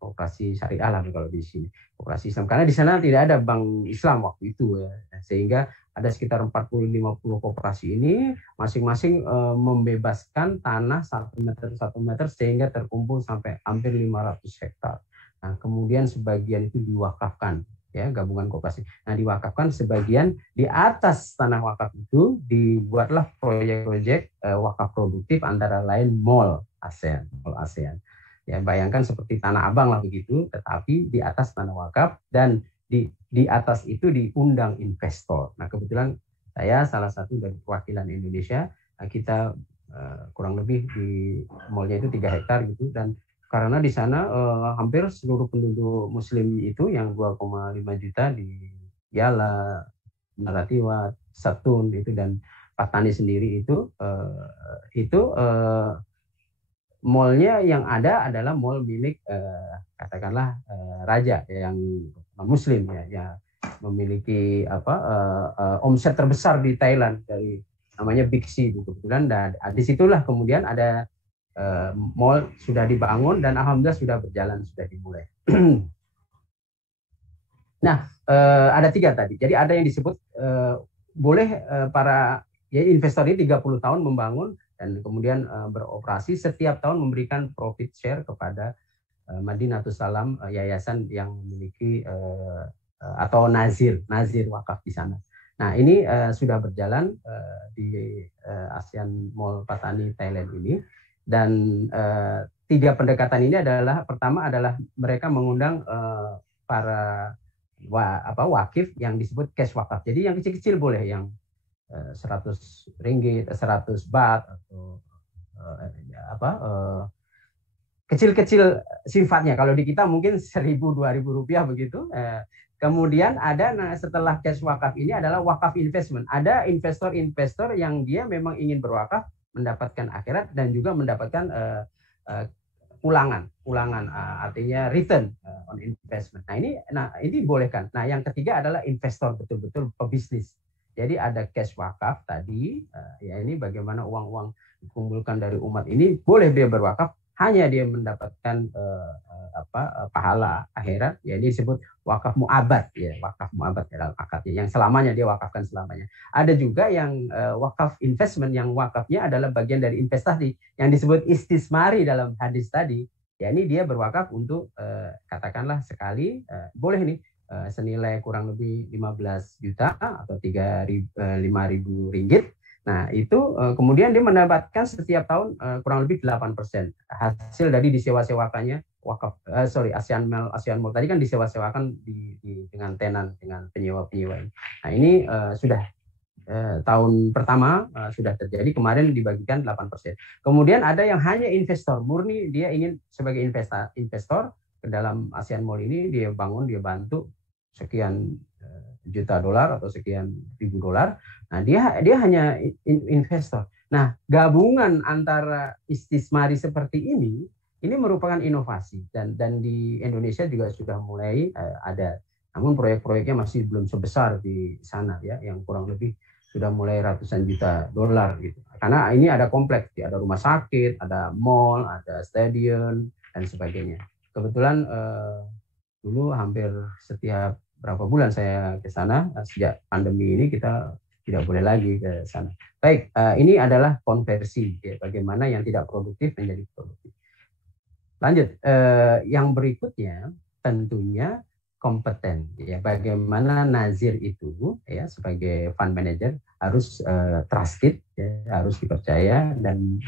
koperasi syariah lah kalau di sini, koperasi Islam, karena di sana tidak ada bank Islam waktu itu, ya. Sehingga ada sekitar 40-50 koperasi ini masing-masing membebaskan tanah 1 meter sehingga terkumpul sampai hampir 500 hektar. Nah, kemudian sebagian itu diwakafkan, ya, gabungan koperasi. Nah, diwakafkan sebagian, di atas tanah wakaf itu dibuatlah proyek-proyek wakaf produktif, antara lain mall ASEAN. Ya, bayangkan seperti Tanah Abang lah begitu, tetapi di atas tanah wakaf, dan di atas itu diundang investor. Nah, kebetulan saya salah satu dari perwakilan Indonesia. Kita kurang lebih di mallnya itu 3 hektar gitu, dan karena di sana hampir seluruh penduduk Muslim itu yang 2,5 juta di Yala, Naratiwa, Satun itu, dan Patani sendiri itu mallnya yang ada adalah mall milik katakanlah raja yang Muslim, ya memiliki omset terbesar di Thailand, dari namanya Big C itu kebetulan. Dan disitulah kemudian ada mall sudah dibangun dan alhamdulillah sudah berjalan, sudah dimulai. Nah, ada 3 tadi. Jadi ada yang disebut boleh para investor ini 30 tahun membangun dan kemudian beroperasi, setiap tahun memberikan profit share kepada Madinatus Salam, yayasan yang memiliki atau nazir wakaf di sana. Nah, ini sudah berjalan di ASEAN Mall Patani Thailand ini. Dan 3 pendekatan ini adalah, pertama adalah mereka mengundang para wakif yang disebut cash wakaf. Jadi yang kecil-kecil boleh, yang 100 ringgit, 100 baht, atau kecil-kecil sifatnya. Kalau di kita mungkin 1.000-2.000 rupiah begitu. Kemudian ada, setelah cash wakaf ini adalah wakaf investment. Ada investor-investor yang dia memang ingin berwakaf, mendapatkan akhirat dan juga mendapatkan ulangan, artinya return on investment. Nah ini bolehkan. Nah, yang ketiga adalah investor betul-betul pebisnis. Jadi ada cash wakaf tadi, ya ini bagaimana uang-uang dikumpulkan dari umat ini boleh dia berwakaf, hanya dia mendapatkan pahala akhirat, ya ini disebut wakaf mu'abad, ya wakaf mu'abad dalam akadnya, yang selamanya dia wakafkan selamanya. Ada juga yang wakaf investment, yang wakafnya adalah bagian dari investasi yang disebut istismari dalam hadis tadi. Ya ini dia berwakaf untuk katakanlah sekali boleh nih senilai kurang lebih 15 juta atau 5.000 ringgit. Nah itu kemudian dia mendapatkan setiap tahun kurang lebih 8% hasil dari disewa-sewakannya wakaf. ASEAN Mall tadi kan disewa-sewakan dengan tenan, dengan penyewa-penyewa ini. Nah ini sudah tahun pertama sudah terjadi, kemarin dibagikan 8%. Kemudian ada yang hanya investor, murni dia ingin sebagai investor ke dalam ASEAN Mall ini, dia bangun, dia bantu sekian juta dolar atau sekian ribu dolar. Nah, dia hanya investor. Nah, gabungan antara istismari seperti ini merupakan inovasi dan di Indonesia juga sudah mulai ada. Namun proyek-proyeknya masih belum sebesar di sana ya, yang kurang lebih sudah mulai ratusan juta dolar gitu. Karena ini ada kompleks, ada rumah sakit, ada mall, ada stadion dan sebagainya. Kebetulan dulu hampir setiap berapa bulan saya ke sana, sejak pandemi ini kita tidak boleh lagi ke sana. Baik, ini adalah konversi, ya, bagaimana yang tidak produktif menjadi produktif. Lanjut, yang berikutnya tentunya kompeten, ya, bagaimana nazir itu ya sebagai fund manager harus trusted, ya, harus dipercaya dan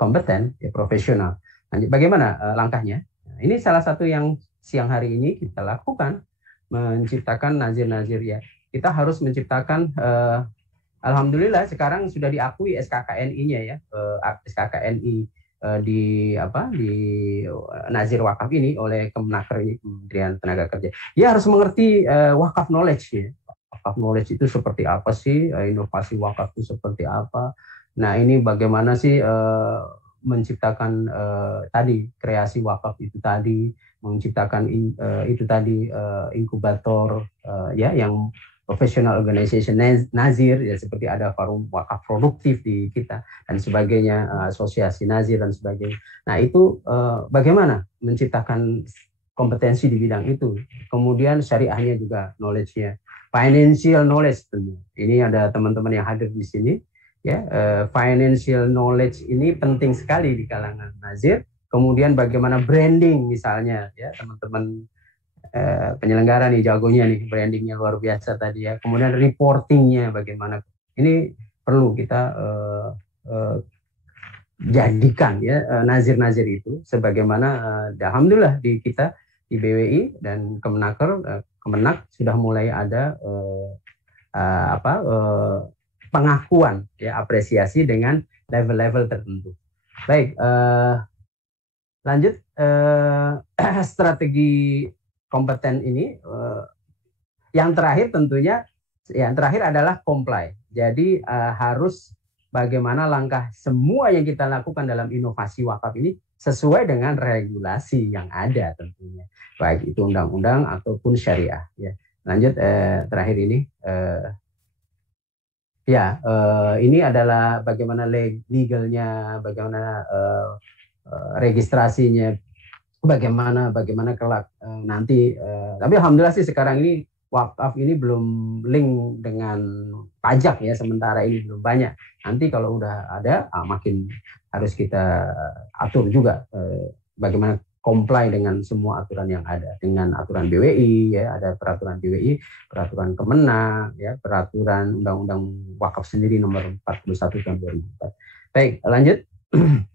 kompeten, ya, profesional. Lanjut, bagaimana langkahnya? Nah, ini salah satu yang siang hari ini kita lakukan, menciptakan nazir-nazir ya. Kita harus menciptakan, alhamdulillah sekarang sudah diakui SKKNI-nya ya, SKKNI di nazir wakaf ini oleh Kemenaker ini, Kementerian Tenaga Kerja. Dia harus mengerti wakaf knowledge ya. Wakaf knowledge itu seperti apa sih? Inovasi wakaf itu seperti apa? Nah, ini bagaimana sih menciptakan tadi kreasi wakaf itu tadi, menciptakan itu tadi inkubator ya yang professional organization nazir ya, seperti ada forum wakaf produktif di kita dan sebagainya, asosiasi nazir dan sebagainya. Nah itu bagaimana menciptakan kompetensi di bidang itu, kemudian syariahnya juga, knowledge-nya, financial knowledge tentu. Ini ada teman-teman yang hadir di sini ya, financial knowledge ini penting sekali di kalangan nazir. Kemudian bagaimana branding misalnya ya, teman-teman penyelenggara nih jagonya nih, brandingnya luar biasa tadi ya. Kemudian reportingnya bagaimana, ini perlu kita jadikan ya nazir-nazir itu sebagaimana alhamdulillah di kita di BWI dan Kemenak sudah mulai ada pengakuan ya, apresiasi dengan level-level tertentu. Baik, lanjut, strategi kompeten ini yang terakhir tentunya, yang terakhir adalah comply. Jadi harus bagaimana langkah semua yang kita lakukan dalam inovasi wakaf ini sesuai dengan regulasi yang ada tentunya, baik itu undang-undang ataupun syariah. Ya. Lanjut, terakhir ini, ini adalah bagaimana legalnya, bagaimana registrasinya, bagaimana kelak nanti. Tapi alhamdulillah sih sekarang ini wakaf ini belum link dengan pajak ya, sementara ini belum banyak. Nanti kalau udah ada makin harus kita atur juga bagaimana comply dengan semua aturan yang ada, dengan aturan BWI ya, ada peraturan BWI, peraturan Kemenak ya, peraturan undang-undang wakaf sendiri nomor 41 tahun 2004. Baik, lanjut.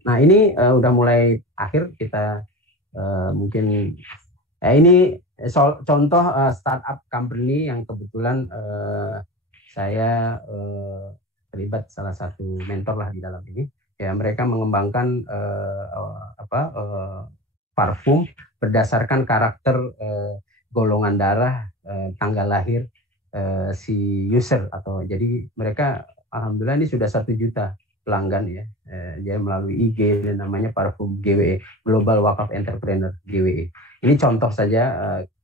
Nah, ini udah mulai akhir kita mungkin ini contoh startup company yang kebetulan saya terlibat salah satu mentor lah di dalam ini. Ya, mereka mengembangkan parfum berdasarkan karakter golongan darah, tanggal lahir si user, atau jadi mereka alhamdulillah ini sudah 1 juta pelanggan ya. Dia melalui IG dan namanya Parfum GWE, Global Wakaf Entrepreneur GWE. Ini contoh saja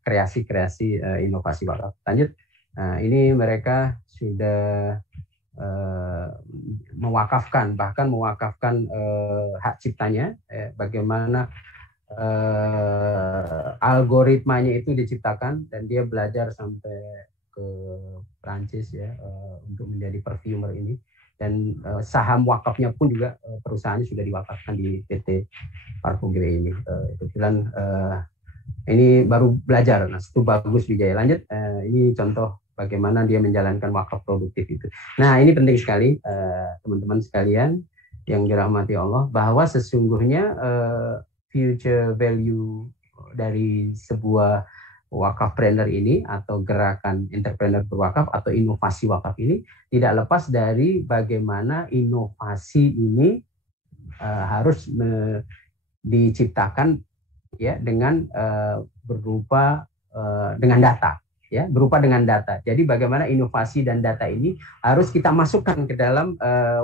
kreasi-kreasi inovasi wakaf. Lanjut, ini mereka sudah mewakafkan, bahkan mewakafkan hak ciptanya, bagaimana algoritmanya itu diciptakan dan dia belajar sampai ke Prancis ya untuk menjadi perfumer ini, dan saham wakafnya pun juga perusahaannya sudah diwakafkan di PT Parfumgre ini. Kebetulan ini baru belajar, nah itu bagus Wijaya. Lanjut, ini contoh bagaimana dia menjalankan wakaf produktif itu. Nah ini penting sekali teman-teman sekalian yang dirahmati Allah, bahwa sesungguhnya future value dari sebuah wakaf planner ini atau gerakan entrepreneur berwakaf atau inovasi wakaf ini tidak lepas dari bagaimana inovasi ini harus diciptakan ya dengan berupa dengan data ya, berupa dengan data. Jadi bagaimana inovasi dan data ini harus kita masukkan ke dalam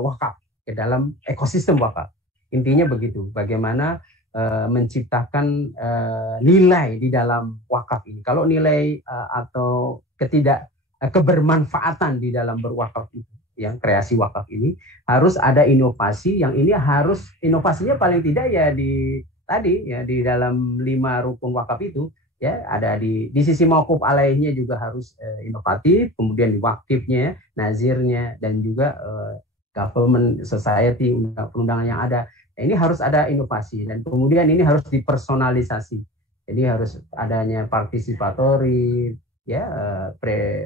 wakaf, ke dalam ekosistem wakaf. Intinya begitu, bagaimana menciptakan nilai di dalam wakaf ini. Kalau nilai atau kebermanfaatan di dalam berwakaf itu, yang kreasi wakaf ini harus ada inovasi, yang ini harus inovasinya paling tidak ya di tadi ya di dalam 5 rukun wakaf itu ya, ada di sisi mauquf alaihnya juga harus inovatif, kemudian di wakifnya, nazirnya, dan juga government society, perundangan yang ada. Ini harus ada inovasi, dan kemudian ini harus dipersonalisasi. Jadi harus adanya partisipatori, ya,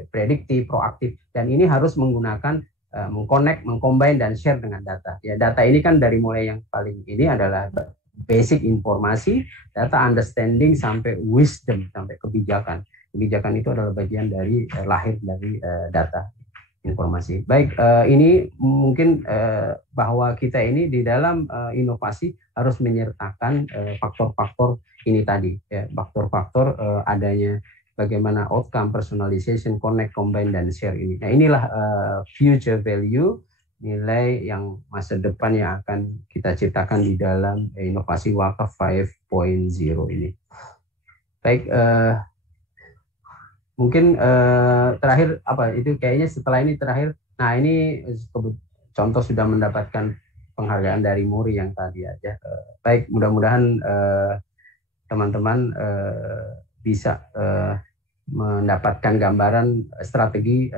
prediktif, proaktif, dan ini harus menggunakan mengconnect, mengcombine dan share dengan data. Ya, data ini kan dari mulai yang paling ini adalah basic informasi, data understanding sampai wisdom, sampai kebijakan. Kebijakan itu adalah bagian dari lahir dari data. Informasi. Baik, ini mungkin bahwa kita ini di dalam inovasi harus menyertakan faktor-faktor ini tadi, ya, faktor-faktor adanya bagaimana outcome, personalization, connect, combine, dan share ini. Nah, inilah future value, nilai yang masa depan yang akan kita ciptakan di dalam inovasi wakaf 5.0 ini. Baik. Mungkin terakhir apa itu kayaknya setelah ini terakhir. Nah ini contoh sudah mendapatkan penghargaan dari Muri yang tadi aja. Baik, mudah-mudahan teman-teman bisa mendapatkan gambaran strategi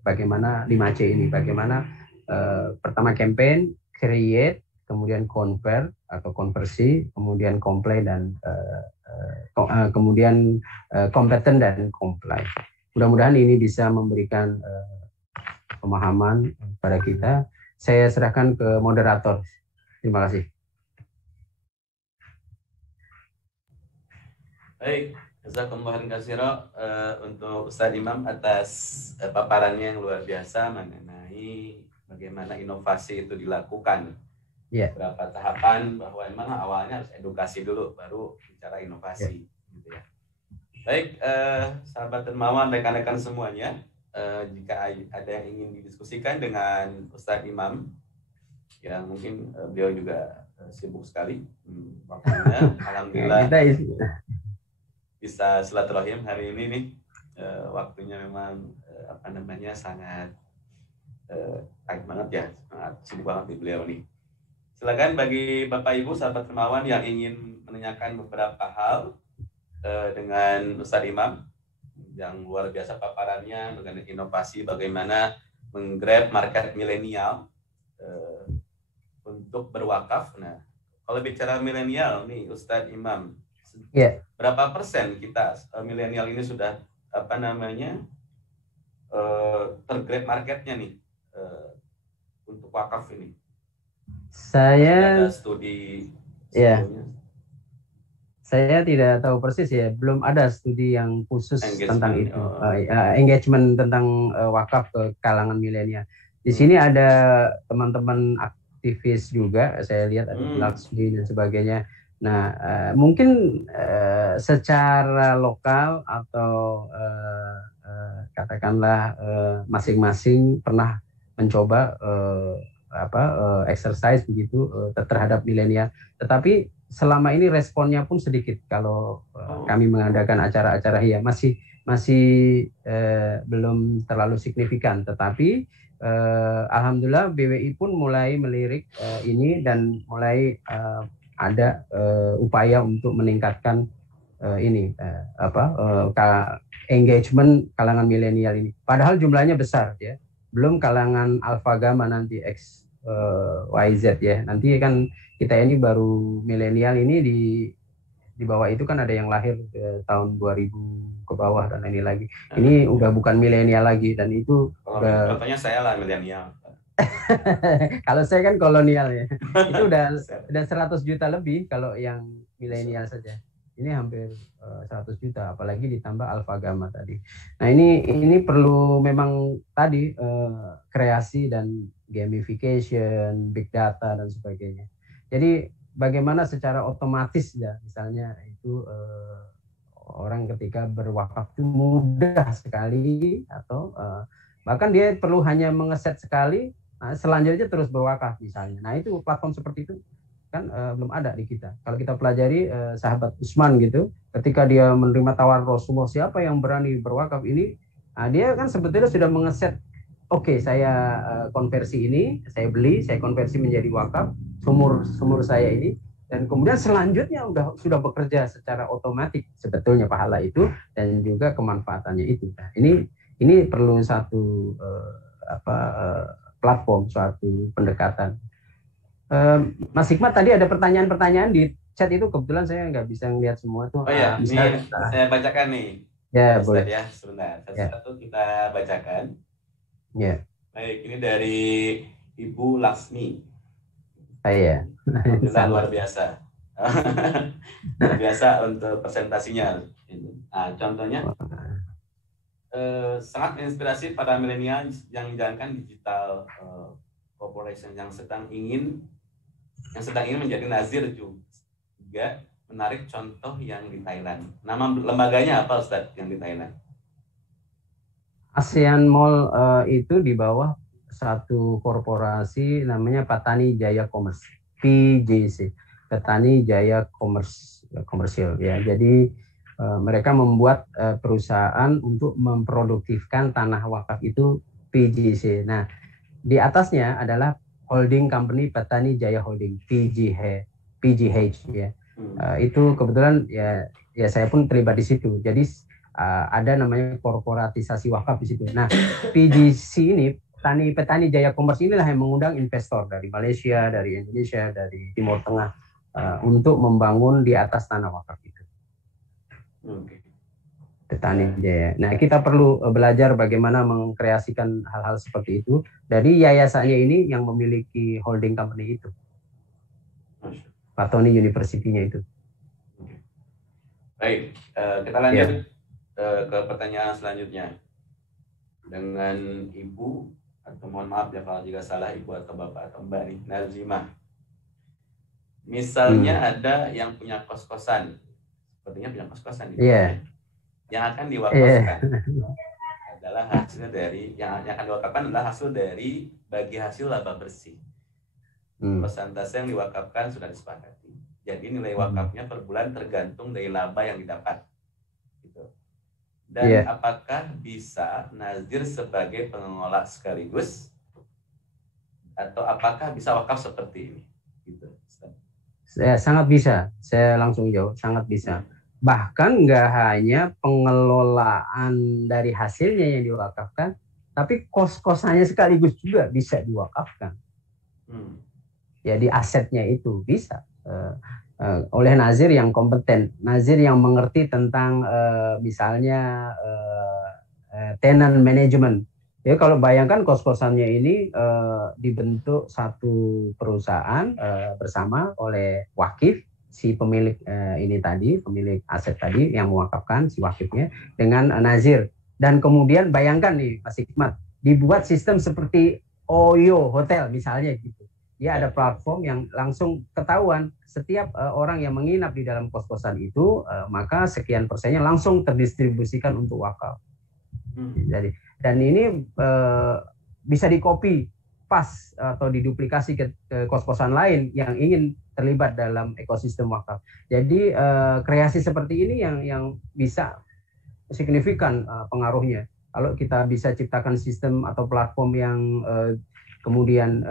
bagaimana 5C ini. Bagaimana pertama campaign, create, kemudian convert atau konversi, kemudian comply dan kemudian kompeten dan comply. Mudah-mudahan ini bisa memberikan pemahaman pada kita. Saya serahkan ke moderator. Terima kasih. Baik, jazakumullah katsira untuk Ustaz Imam atas paparannya yang luar biasa mengenai bagaimana inovasi itu dilakukan. Yeah. Berapa tahapan, bahwa memang awalnya harus edukasi dulu baru bicara inovasi, gitu ya. Baik, sahabat dermawan, rekan-rekan semuanya, jika ada yang ingin didiskusikan dengan Ustadz Imam, yang mungkin beliau juga sibuk sekali waktunya, alhamdulillah bisa silaturahim hari ini nih, waktunya memang sangat tight banget ya, sangat sibuk banget di beliau nih. Silakan bagi Bapak Ibu sahabat dermawan yang ingin menanyakan beberapa hal dengan Ustadz Imam yang luar biasa paparannya mengenai inovasi, bagaimana menggrab market milenial untuk berwakaf. Nah, kalau bicara milenial nih Ustadz Imam, berapa persen kita milenial ini sudah tergrab marketnya nih untuk wakaf ini? Saya studi saya tidak tahu persis ya, belum ada studi yang khusus tentang itu, engagement tentang wakaf ke kalangan milenial. Di sini ada teman-teman aktivis juga, saya lihat ada Laksmi dan sebagainya. Nah, mungkin secara lokal atau katakanlah masing-masing pernah mencoba exercise begitu terhadap milenial, tetapi selama ini responnya pun sedikit. Kalau kami mengadakan acara-acara ya masih masih belum terlalu signifikan, tetapi alhamdulillah BWI pun mulai melirik ini dan mulai ada upaya untuk meningkatkan engagement kalangan milenial ini. Padahal jumlahnya besar ya. Belum kalangan Alpha Gamma nanti X YZ ya. Nanti kan kita ini baru milenial ini di bawah itu kan ada yang lahir tahun 2000 ke bawah dan ini lagi. Ini udah bukan milenial lagi dan itu contohnya saya lah milenial. Kalau saya kan kolonial ya. Itu udah 100 juta lebih kalau yang milenial saja. Ini hampir 100 juta, apalagi ditambah Alpha Gamma tadi. Nah ini perlu memang tadi kreasi dan gamification, big data dan sebagainya. Jadi bagaimana secara otomatis ya, misalnya itu orang ketika berwakaf itu mudah sekali atau bahkan dia perlu hanya mengeset sekali, selanjutnya terus berwakaf misalnya. Nah itu platform seperti itu kan belum ada di kita. Kalau kita pelajari sahabat Utsman gitu, ketika dia menerima tawaran Rasulullah, siapa yang berani berwakaf ini, dia kan sebetulnya sudah mengeset, oke, saya konversi ini, saya beli, saya konversi menjadi wakaf, sumur saya ini, dan kemudian selanjutnya sudah bekerja secara otomatis sebetulnya pahala itu dan juga kemanfaatannya itu. Nah, ini perlu satu platform, suatu pendekatan. Mas Hikmat tadi ada pertanyaan-pertanyaan di chat itu, kebetulan saya nggak bisa ngeliat semua tuh. Oh ya, ini saya bacakan nih. Ya, boleh. Ya, sebentar. Satu-satu kita bacakan. Ya. Baik, ini dari Ibu Laksmi. Iya. Luar biasa. Luar biasa untuk presentasinya. Nah, contohnya sangat menginspirasi para milenial yang menjalankan digital corporation yang sedang ingin menjadi nazir juga menarik contoh yang di Thailand. Nama lembaganya apa Ustadz yang di Thailand? ASEAN Mall itu di bawah satu korporasi namanya Patani Jaya Commerce, PJC, Patani Jaya Komersial ya. Jadi mereka membuat perusahaan untuk memproduktifkan tanah wakaf itu PJC. Nah, di atasnya adalah holding company Patani Jaya Holding, PGH ya. Itu kebetulan ya saya pun terlibat di situ. Jadi ada namanya korporatisasi wakaf di situ. Nah, PGC ini Petani Jaya Commerce inilah yang mengundang investor dari Malaysia, dari Indonesia, dari Timur Tengah untuk membangun di atas tanah wakaf itu. Petani Jaya. Nah, kita perlu belajar bagaimana mengkreasikan hal-hal seperti itu dari yayasannya ini yang memiliki holding company itu, Patani University-nya itu. Baik, kita lanjut ke pertanyaan selanjutnya dengan Ibu, atau mohon maaf ya kalau jika salah Ibu atau Bapak atau Mbak nih, Nazimah. Misalnya ada yang punya kos-kosan, sepertinya punya kos-kosan gitu. Yang akan diwakafkan adalah hasil dari yang akan diwakafkan adalah hasil dari bagi hasil laba bersih. Persentase yang diwakafkan sudah disepakati. Jadi nilai wakafnya per bulan tergantung dari laba yang didapat. Gitu. Dan apakah bisa nazir sebagai pengelola sekaligus atau apakah bisa wakaf seperti ini? Gitu. Sangat bisa. Saya langsung jawab, sangat bisa. Bahkan nggak hanya pengelolaan dari hasilnya yang diwakafkan, tapi kos-kosannya sekaligus juga bisa diwakafkan. Jadi asetnya itu bisa oleh nazir yang kompeten, nazir yang mengerti tentang misalnya tenant management. Ya, kalau bayangkan kos-kosannya ini dibentuk satu perusahaan bersama oleh wakif, si pemilik ini tadi, pemilik aset tadi yang mewakafkan si wakifnya dengan nazir. Dan kemudian bayangkan nih Mas Hikmat, dibuat sistem seperti Oyo Hotel misalnya gitu. Ya, ada platform yang langsung ketahuan setiap orang yang menginap di dalam kos-kosan itu, maka sekian persennya langsung terdistribusikan untuk wakaf. Jadi, dan ini bisa dikopi pas atau diduplikasi ke kos-kosan lain yang ingin terlibat dalam ekosistem wakaf. Jadi kreasi seperti ini yang bisa signifikan pengaruhnya. Kalau kita bisa ciptakan sistem atau platform yang kemudian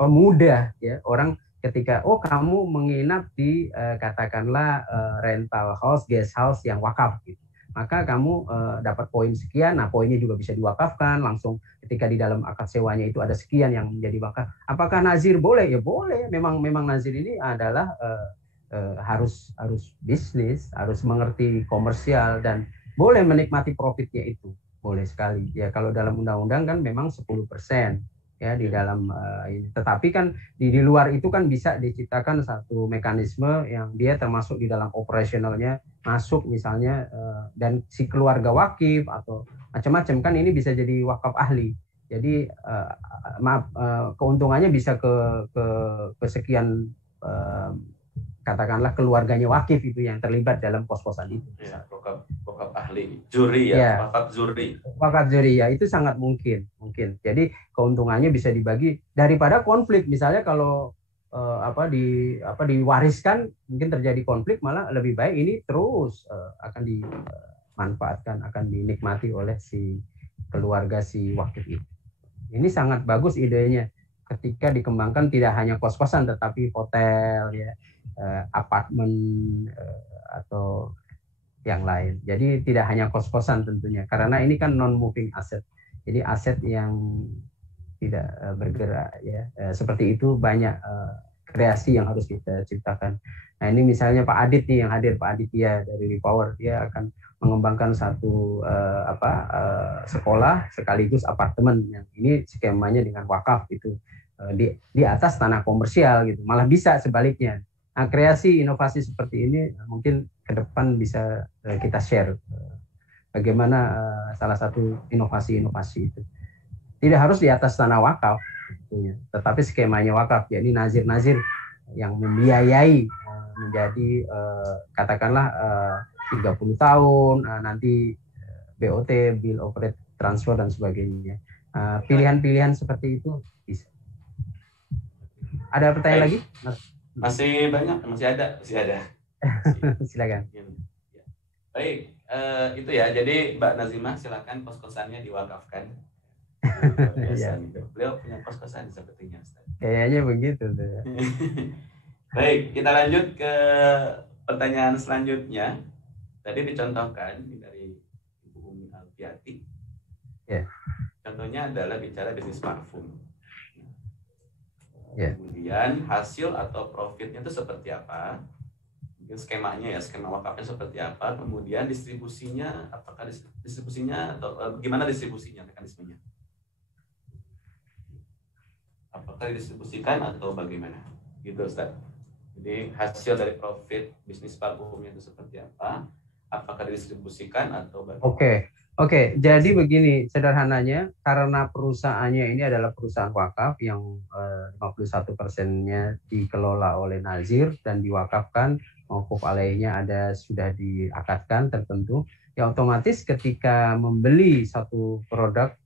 mudah, ya, orang ketika kamu menginap di katakanlah rental house, guest house yang wakaf, gitu, maka kamu dapat poin sekian. Nah, poinnya juga bisa diwakafkan langsung ketika di dalam akad sewanya itu ada sekian yang menjadi wakaf. Apakah nazir boleh? Ya boleh. Memang nazir ini adalah harus bisnis, harus mengerti komersial, dan boleh menikmati profitnya itu. Boleh sekali. Ya, kalau dalam undang-undang kan memang 10%. Ya, di dalam ini. Tetapi kan di luar itu kan bisa diciptakan satu mekanisme yang dia termasuk di dalam operasionalnya masuk misalnya, dan si keluarga wakif atau macam-macam kan ini bisa jadi wakaf ahli. Jadi keuntungannya bisa ke sekian katakanlah keluarganya wakif itu yang terlibat dalam kos-kosan itu. Ya, wakaf ahli, juri ya, Ya. wakaf juri. Wakaf juri ya, itu sangat mungkin. Jadi keuntungannya bisa dibagi daripada konflik. Misalnya kalau diwariskan mungkin terjadi konflik, malah lebih baik ini terus akan dimanfaatkan, akan dinikmati oleh si keluarga si wakif itu. Ini sangat bagus idenya ketika dikembangkan tidak hanya kos-kosan tetapi hotel, ya, apartemen atau yang lain. Jadi tidak hanya kos-kosan tentunya, karena ini kan non-moving asset. Jadi aset yang tidak bergerak, ya. Seperti itu banyak kreasi yang harus kita ciptakan. Nah, ini misalnya Pak Adit nih yang hadir, Pak Aditya dari Repower, dia akan mengembangkan satu sekolah sekaligus apartemen yang ini skemanya dengan wakaf itu di atas tanah komersial gitu. Malah bisa sebaliknya. Nah, kreasi inovasi seperti ini mungkin ke depan bisa kita share bagaimana salah satu inovasi-inovasi itu. Tidak harus di atas tanah wakaf, tentunya, tetapi skemanya wakaf, yakni nazir-nazir yang membiayai menjadi katakanlah 30 tahun, nanti BOT, Bill Operate Transfer dan sebagainya. Pilihan-pilihan seperti itu bisa. Ada pertanyaan lagi? Masih banyak, masih ada. Silakan. Baik, itu ya. Jadi Mbak Nazimah silakan kos-kosannya diwakafkan. Ya. Beliau punya kos-kosan sepertinya, Ustaz. Kayaknya begitu tuh. Baik, kita lanjut ke pertanyaan selanjutnya. Tadi dicontohkan dari Ibu Umi Alfiati. Ya. Contohnya adalah bicara bisnis parfum. Ya. Kemudian hasil atau profitnya itu seperti apa? Mungkin skemanya ya, skema wakafnya seperti apa? Kemudian distribusinya, apakah distribusinya atau gimana distribusinya, mekanismenya? Apakah didistribusikan atau bagaimana? Gitu, Ustaz. Jadi hasil dari profit bisnis parfumnya itu seperti apa? Apakah didistribusikan atau bagaimana? Oke, jadi begini sederhananya, karena perusahaannya ini adalah perusahaan wakaf yang 51%-nya dikelola oleh nazir dan diwakafkan, mauquf alaihnya sudah diakadkan tertentu, ya otomatis ketika membeli satu produk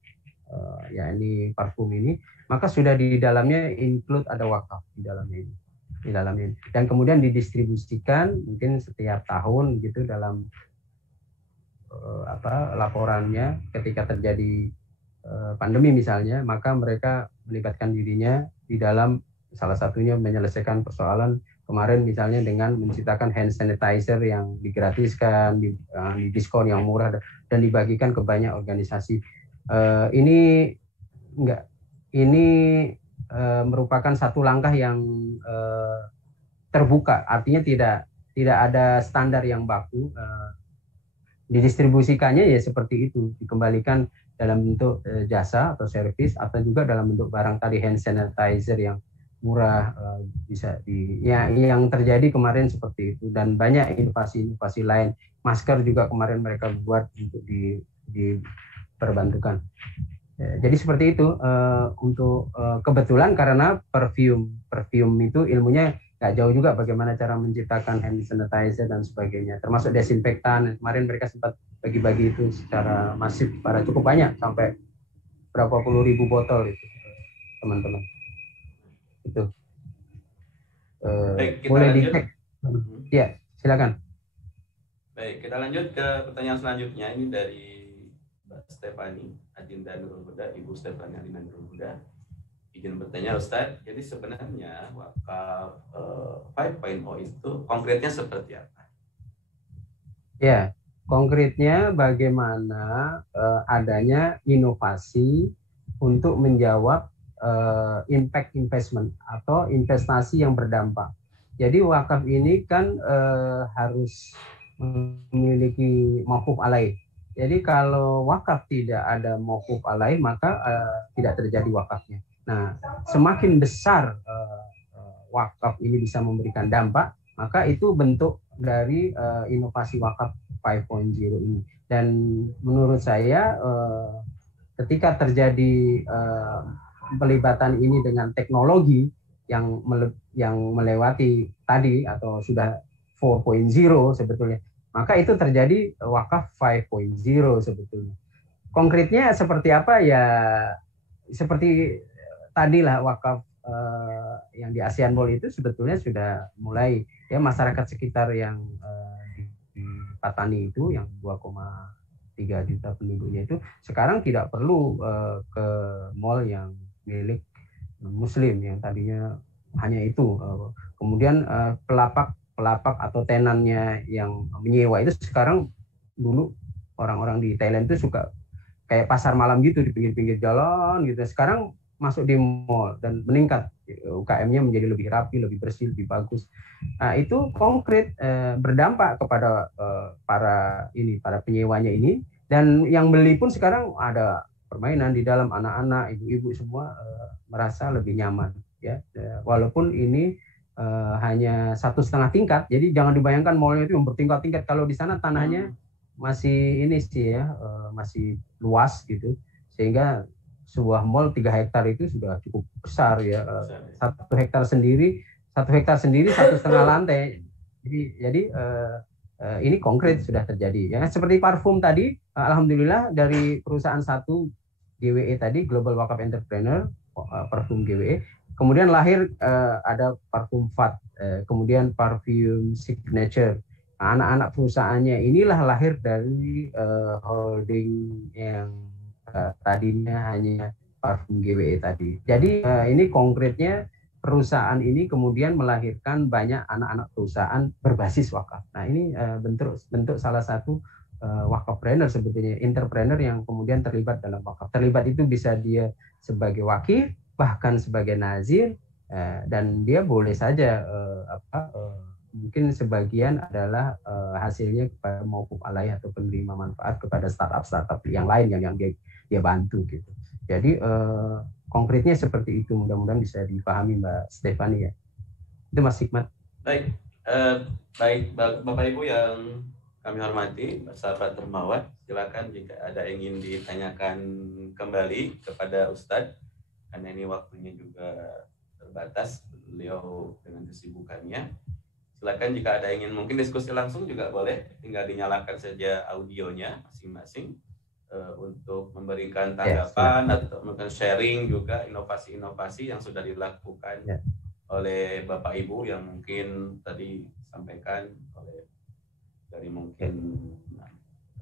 yakni parfum ini, maka sudah di dalamnya include ada wakaf di dalamnya ini. Dan kemudian didistribusikan mungkin setiap tahun gitu dalam laporannya ketika terjadi pandemi misalnya, maka mereka melibatkan dirinya di dalam salah satunya menyelesaikan persoalan kemarin misalnya dengan menciptakan hand sanitizer yang digratiskan, di diskon yang murah dan dibagikan ke banyak organisasi. Ini merupakan satu langkah yang terbuka, artinya tidak ada standar yang baku. Didistribusikannya ya seperti itu, dikembalikan dalam bentuk jasa atau servis, atau juga dalam bentuk barang tadi, hand sanitizer yang murah, bisa yang terjadi kemarin seperti itu, dan banyak inovasi-inovasi lain. Masker juga kemarin mereka buat untuk diperbantukan. Jadi seperti itu. Untuk kebetulan karena perfume itu ilmunya nggak jauh juga bagaimana cara menciptakan hand sanitizer dan sebagainya, termasuk desinfektan. Kemarin mereka sempat bagi-bagi itu secara masif pada cukup banyak, sampai berapa puluh ribu botol itu, teman-teman. Itu Baik, kita boleh lanjut. dicek. Ya, silakan. Baik, kita lanjut ke pertanyaan selanjutnya. Ini dari Mbak Stefani Adinda Nurul Huda, Ibu Stefani Adinda Nurul Huda. Izin bertanya Ustadz, jadi sebenarnya wakaf 5.0 itu konkretnya seperti apa? Ya, konkretnya bagaimana adanya inovasi untuk menjawab impact investment atau investasi yang berdampak. Jadi wakaf ini kan harus memiliki mauquf alaih. Jadi kalau wakaf tidak ada mauquf alaih maka tidak terjadi wakafnya. Nah, semakin besar wakaf ini bisa memberikan dampak, maka itu bentuk dari inovasi wakaf 5.0 ini. Dan menurut saya ketika terjadi pelibatan ini dengan teknologi yang melewati tadi atau sudah 4.0 sebetulnya, maka itu terjadi wakaf 5.0 sebetulnya. Konkretnya seperti apa ya? Seperti tadilah wakaf yang di ASEAN Mall itu sebetulnya sudah mulai ya masyarakat sekitar yang di Patani itu yang 2,3 juta penduduknya itu sekarang tidak perlu ke mall yang milik Muslim yang tadinya hanya itu. Kemudian pelapak atau tenannya yang menyewa itu sekarang, dulu orang-orang di Thailand itu suka kayak pasar malam gitu di pinggir-pinggir jalan gitu. Sekarang masuk di mall dan meningkat, UKM-nya menjadi lebih rapi, lebih bersih, lebih bagus. Nah, itu konkret berdampak kepada para penyewanya ini, dan yang beli pun sekarang ada permainan di dalam, anak-anak, ibu-ibu semua merasa lebih nyaman ya. Walaupun ini hanya 1,5 tingkat, jadi jangan dibayangkan mallnya itu yang bertingkat-tingkat. Kalau di sana tanahnya masih ini sih ya, masih luas gitu, sehingga sebuah mall 3 hektar itu sudah cukup besar ya. 1 hektar sendiri 1,5 lantai. Jadi ini konkret sudah terjadi ya. Seperti parfum tadi, alhamdulillah dari perusahaan satu GWE tadi, Global Wakaf Entrepreneur, parfum GWE. Kemudian lahir ada parfum FAT, kemudian parfum Signature. Anak-anak perusahaannya inilah lahir dari holding yang tadinya hanya parfum GWE tadi. Jadi ini konkretnya perusahaan ini kemudian melahirkan banyak anak-anak perusahaan berbasis wakaf. Nah, ini bentuk salah satu wakafpreneur sebetulnya, entrepreneur yang kemudian terlibat dalam wakaf. Terlibat itu bisa dia sebagai wakil, bahkan sebagai nazir, dan dia boleh saja mungkin sebagian adalah hasilnya kepada mauquf alaih atau penerima manfaat kepada startup yang lain yang dia bantu gitu. Jadi konkretnya seperti itu, mudah-mudahan bisa dipahami Mbak Stefani ya. Itu Mas Hikmat. Baik, baik Bapak Ibu yang kami hormati, sahabat dermawan, silakan jika ada yang ingin ditanyakan kembali kepada Ustadz, karena ini waktunya juga terbatas, beliau dengan kesibukannya. Silakan jika ada yang ingin mungkin diskusi langsung juga boleh, tinggal dinyalakan saja audionya masing-masing untuk memberikan tanggapan atau mungkin sharing juga inovasi-inovasi yang sudah dilakukan oleh Bapak Ibu yang mungkin tadi sampaikan oleh dari mungkin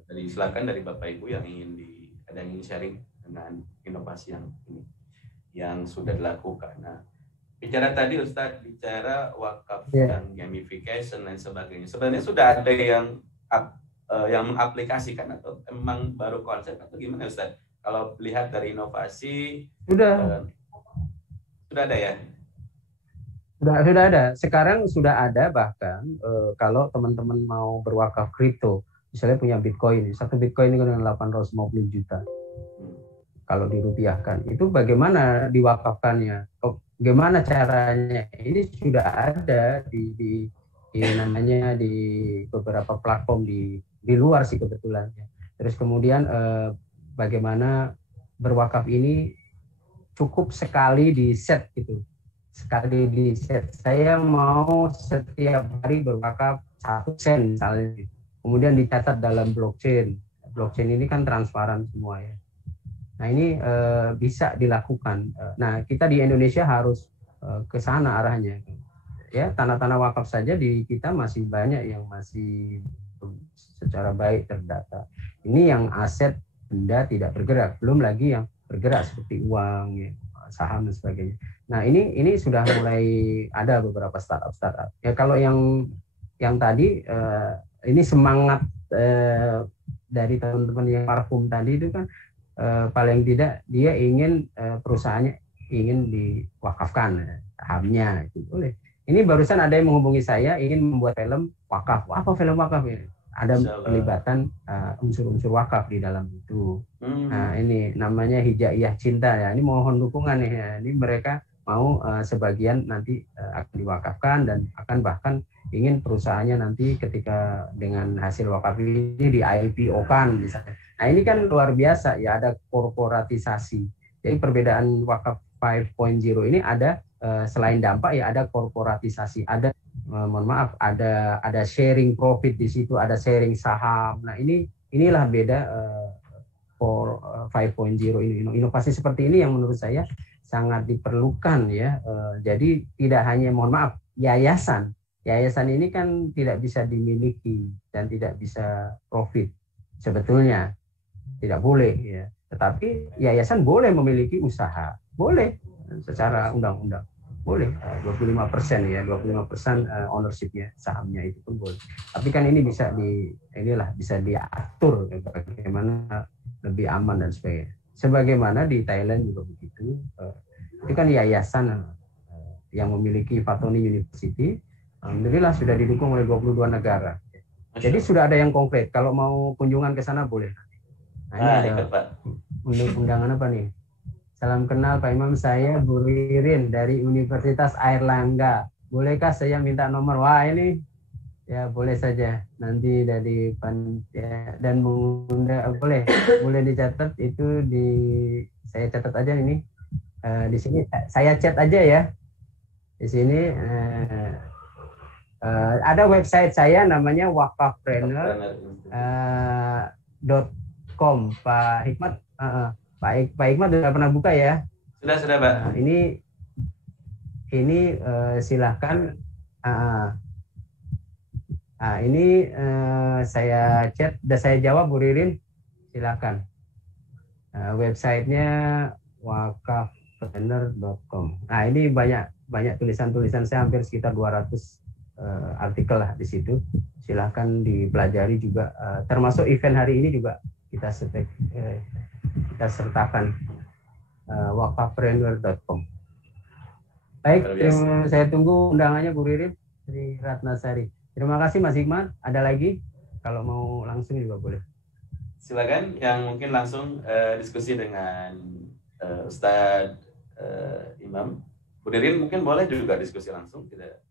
dari silakan dari Bapak Ibu yang ingin sharing dengan inovasi yang sudah dilakukan. Nah, bicara tadi Ustadz bicara wakaf yang gamification dan sebagainya. Sebenarnya sudah ada yang mengaplikasikan atau memang baru konsep atau gimana Ustadz? Kalau lihat dari inovasi sudah ada ya? Sudah ada. Sekarang sudah ada, bahkan kalau teman-teman mau berwakaf kripto, misalnya punya Bitcoin, satu Bitcoin ini dengan 850 juta. Kalau dirupiahkan, itu bagaimana diwakafkannya? Gimana caranya? Ini sudah ada di namanya di beberapa platform di luar sih kebetulannya. Terus kemudian bagaimana berwakaf ini cukup sekali di set gitu. Sekali di set. Saya mau setiap hari berwakaf 1 sen misalnya. Kemudian dicatat dalam blockchain. Blockchain ini kan transparan semua ya. Nah, ini bisa dilakukan. Nah, kita di Indonesia harus ke sana arahnya. Ya, tanah-tanah wakaf saja di kita masih banyak yang masih secara baik terdata. Ini yang aset benda tidak bergerak, belum lagi yang bergerak seperti uang, ya, saham dan sebagainya. Nah ini sudah mulai ada beberapa startup. Ya kalau yang tadi ini semangat dari teman-teman yang parfum tadi itu kan paling tidak dia ingin perusahaannya ingin diwakafkan sahamnya itu boleh. Ini barusan ada yang menghubungi saya ingin membuat film wakaf. Apa film wakaf ini? Ada pelibatan unsur-unsur wakaf di dalam itu. Nah, ini namanya Hijaiyah Cinta ya. Ini mohon dukungan nih ya. Ini mereka mau sebagian nanti akan diwakafkan dan akan bahkan ingin perusahaannya nanti ketika dengan hasil wakaf ini di IPO-kan misalnya. Nah, ini kan luar biasa ya, ada korporatisasi. Jadi perbedaan wakaf 5.0 ini ada selain dampak ya ada korporatisasi, ada mohon maaf ada sharing profit di situ, ada sharing saham. Nah inilah beda 5.0 ini. Inovasi seperti ini yang menurut saya sangat diperlukan ya. Jadi tidak hanya mohon maaf yayasan ini kan tidak bisa dimiliki dan tidak bisa profit sebetulnya, tidak boleh ya. Tetapi yayasan boleh memiliki usaha, boleh secara undang-undang boleh 25% ya, 25% ownership-nya, sahamnya itu pun boleh. Tapi kan ini bisa bisa diatur bagaimana lebih aman dan sebagainya. Sebagaimana di Thailand juga begitu. Itu kan yayasan yang memiliki Fatoni University, alhamdulillah sudah didukung oleh 22 negara. Jadi sudah ada yang konkret. Kalau mau kunjungan ke sana boleh. Nah, ini ada undangan apa nih? Salam kenal Pak Imam, saya Bu Ririn dari Universitas Airlangga. Bolehkah saya minta nomor? Wah ini ya boleh saja. Nanti dari panitia dan mengundang boleh dicatat itu saya catat aja ini. Di sini saya chat aja ya. Di sini ada website saya namanya wakafpreneur.com. Pak Hikmat. Pak Hikmat sudah pernah buka ya? Sudah Pak. Nah, ini silahkan. Ini saya chat, dan saya jawab Bu Ririn. Silahkan. Websitenya wakafpreneur.com. Nah ini banyak tulisan-tulisan saya, hampir sekitar 200 artikel lah di situ. Silahkan dipelajari juga. Termasuk event hari ini juga kita sertakan wakafpreneur.com. Baik, saya tunggu undangannya Bu Ririn dari Ratnasari. Terima kasih Mas Hikmat. Ada lagi? Kalau mau langsung juga boleh. Silakan yang mungkin langsung diskusi dengan Ustadz Imam. Bu Ririn mungkin boleh juga diskusi langsung. Tidak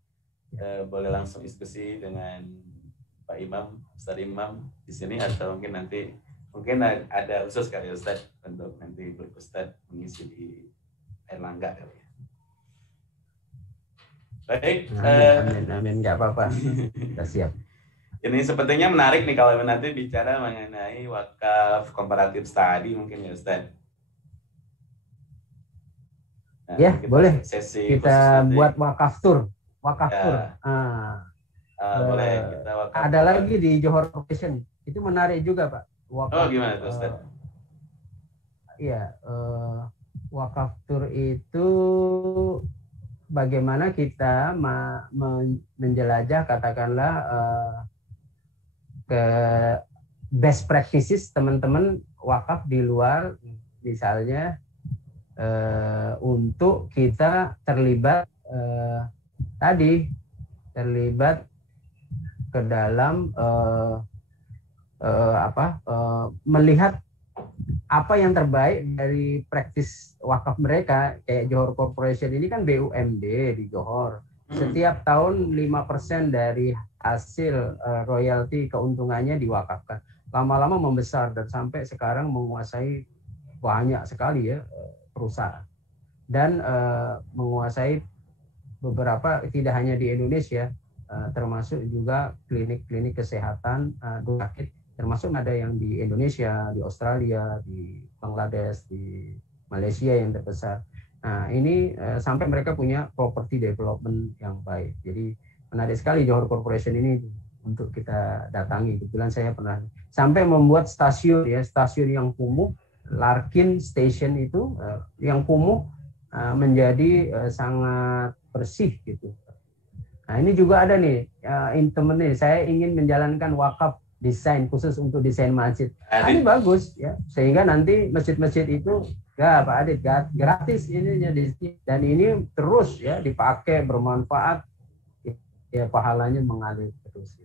boleh langsung diskusi dengan Pak Imam, Ustadz Imam di sini, atau mungkin nanti ada khusus kali Ustadz untuk nanti berustadz mengisi di Airlangga kali ya. Baik. Amin. Nggak apa-apa. Kita siap. Ini sepertinya menarik nih kalau nanti bicara mengenai wakaf komparatif study mungkin ya Ustadz. Nah, ya boleh. Kita buat wakaf tour. Boleh. Kita wakaf. Ada lagi di Johor Corporation. Itu menarik juga Pak. Wakaf, gimana tuh Ustaz? Iya, wakaf tour itu bagaimana kita menjelajah katakanlah ke best practices teman-teman wakaf di luar, misalnya untuk kita terlibat ke dalam melihat apa yang terbaik dari praktis wakaf mereka. Kayak Johor Corporation ini kan BUMD di Johor. Setiap tahun 5% dari hasil royalti keuntungannya diwakafkan. Lama-lama membesar dan sampai sekarang menguasai banyak sekali ya perusahaan. Dan menguasai beberapa, tidak hanya di Indonesia, termasuk juga klinik-klinik kesehatan sakit. Termasuk ada yang di Indonesia, di Australia, di Bangladesh, di Malaysia yang terbesar. Nah ini sampai mereka punya property development yang baik. Jadi menarik sekali Johor Corporation ini untuk kita datangi. Kebetulan saya pernah sampai membuat stasiun yang kumuh, Larkin Station itu yang kumuh menjadi sangat bersih gitu. Nah ini juga ada nih temen nih, saya ingin menjalankan wakaf desain khusus untuk desain masjid. Nah, ini bagus ya, sehingga nanti masjid-masjid itu ya Pak Adit gratis ininya dan ini terus ya dipakai bermanfaat ya, pahalanya mengalir terus.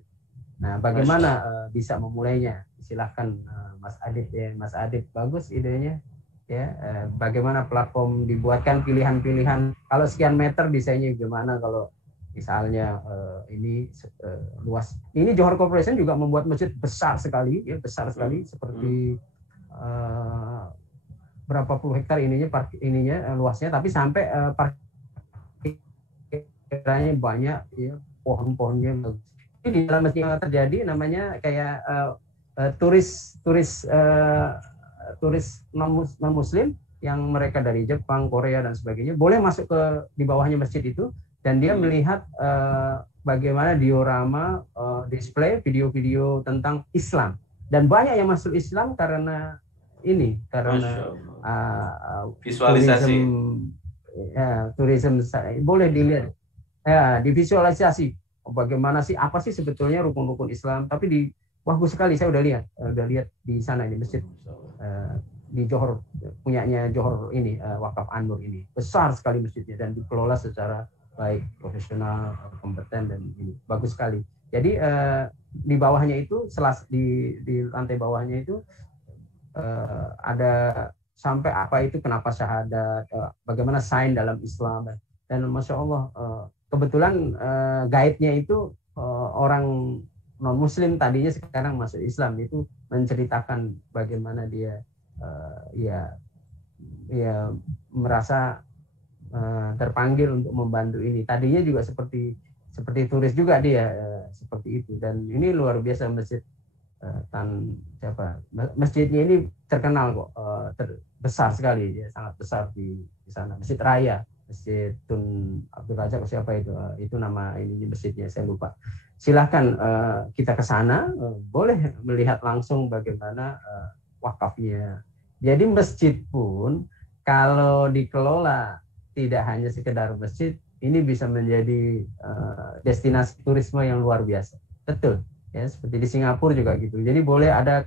Nah bagaimana bisa memulainya? Silahkan Mas Adit ya, Mas Adit bagus idenya ya. Bagaimana platform dibuatkan pilihan-pilihan, kalau sekian meter desainnya gimana, kalau misalnya ini luas. Ini Johor Corporation juga membuat masjid besar sekali, ya besar sekali seperti berapa puluh hektar ininya luasnya, tapi sampai parkirannya banyak, ya pohon-pohonnya bagus. Ini di dalam masjid yang terjadi namanya kayak turis non Muslim yang mereka dari Jepang, Korea dan sebagainya boleh masuk ke di bawahnya masjid itu. Dan dia melihat bagaimana diorama, display video-video tentang Islam. Dan banyak yang masuk Islam karena ini, karena visualisasi. Turisme boleh dilihat, ya, divisualisasi. Bagaimana sih, apa sih sebetulnya rukun-rukun Islam? Tapi bagus sekali, saya udah lihat di sana di masjid di Johor, punyanya Johor ini, Wakaf An-Nur ini besar sekali masjidnya dan dikelola secara baik, profesional, kompeten, dan ini bagus sekali. Jadi di bawahnya itu, di lantai bawahnya itu ada sampai apa itu, kenapa syahadat, bagaimana sign dalam Islam, dan masya Allah kebetulan guide-nya itu orang non Muslim tadinya, sekarang masuk Islam, itu menceritakan bagaimana dia ya merasa terpanggil untuk membantu ini. Tadinya juga seperti turis juga dia, seperti itu. Dan ini luar biasa masjid masjidnya ini terkenal kok, besar sekali ya, sangat besar di sana. Masjid Raya, Masjid Tun Abdul Razak, siapa itu nama ininya masjidnya, saya lupa. Silahkan kita ke sana, boleh melihat langsung bagaimana wakafnya. Jadi masjid pun kalau dikelola tidak hanya sekedar masjid, ini bisa menjadi destinasi turisme yang luar biasa. Betul, ya seperti di Singapura juga gitu. Jadi boleh ada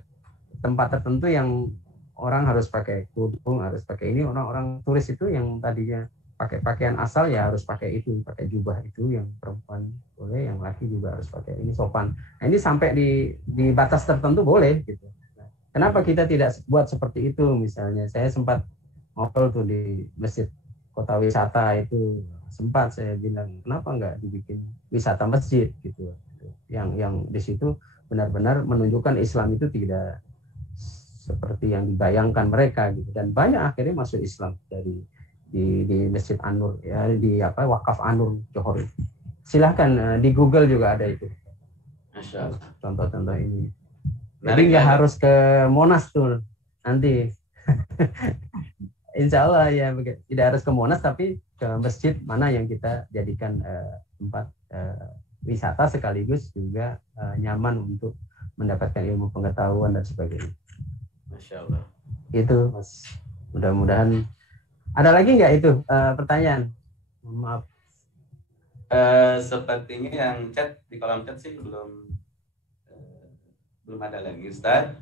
tempat tertentu yang orang harus pakai kerudung, harus pakai ini. Orang-orang turis itu yang tadinya pakai pakaian asal ya harus pakai itu, pakai jubah itu, yang perempuan boleh, yang laki juga harus pakai ini, sopan. Nah, ini sampai di batas tertentu boleh gitu. Nah, kenapa kita tidak buat seperti itu? Misalnya saya sempat ngobrol tuh di masjid kota wisata itu, sempat saya bilang kenapa nggak dibikin wisata masjid gitu, yang di situ benar-benar menunjukkan Islam itu tidak seperti yang dibayangkan mereka gitu. Dan banyak akhirnya masuk Islam dari di Masjid An-Nur ya, di Wakaf An-Nur Johor. Silahkan di Google juga ada itu. Masya Allah. Contoh-contoh ini. Jadi nggak harus ke Monas tuh nanti. Insya Allah ya, tidak harus ke Monas, tapi ke masjid mana yang kita jadikan tempat wisata sekaligus juga nyaman untuk mendapatkan ilmu pengetahuan dan sebagainya. Masya Allah. Itu Mas. Mudah-mudahan ada lagi nggak itu pertanyaan? Maaf. Sepertinya yang chat di kolom chat sih belum ada lagi, Ustaz.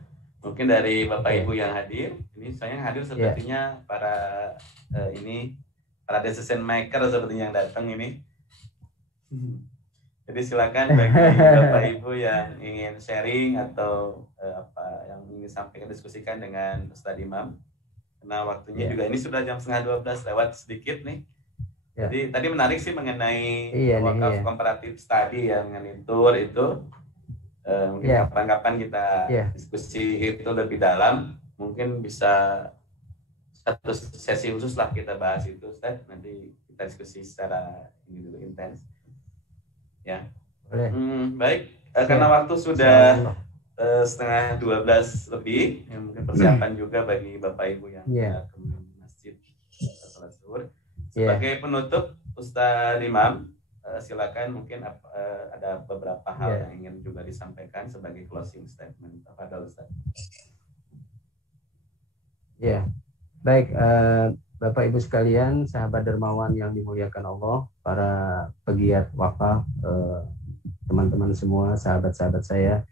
Mungkin dari Bapak Ibu yang hadir, ini saya yang hadir sepertinya para para decision maker sepertinya yang datang ini. Jadi silakan bagi Bapak Ibu yang ingin sharing atau apa yang ingin sampaikan, diskusikan dengan Ustaz Imam. Karena waktunya juga ini sudah jam 11:30 lewat sedikit nih. Jadi tadi menarik sih mengenai wakaf komparatif study yang mengenai tour itu. Mungkin kapan-kapan kita diskusi itu lebih dalam, mungkin bisa satu sesi khusus lah kita bahas itu, Ustaz. Nanti kita diskusi secara ini dulu intens ya. Baik, karena waktu sudah 11:30 lebih, yang mungkin persiapan juga bagi Bapak Ibu yang ke masjid sholat zuhur. Sebagai penutup, Ustaz Imam, silakan mungkin ada beberapa hal yang ingin juga disampaikan sebagai closing statement. Tafadhol Ustaz. Ya, baik Bapak Ibu sekalian, sahabat dermawan yang dimuliakan Allah, para pegiat wakaf, teman-teman semua, sahabat-sahabat saya,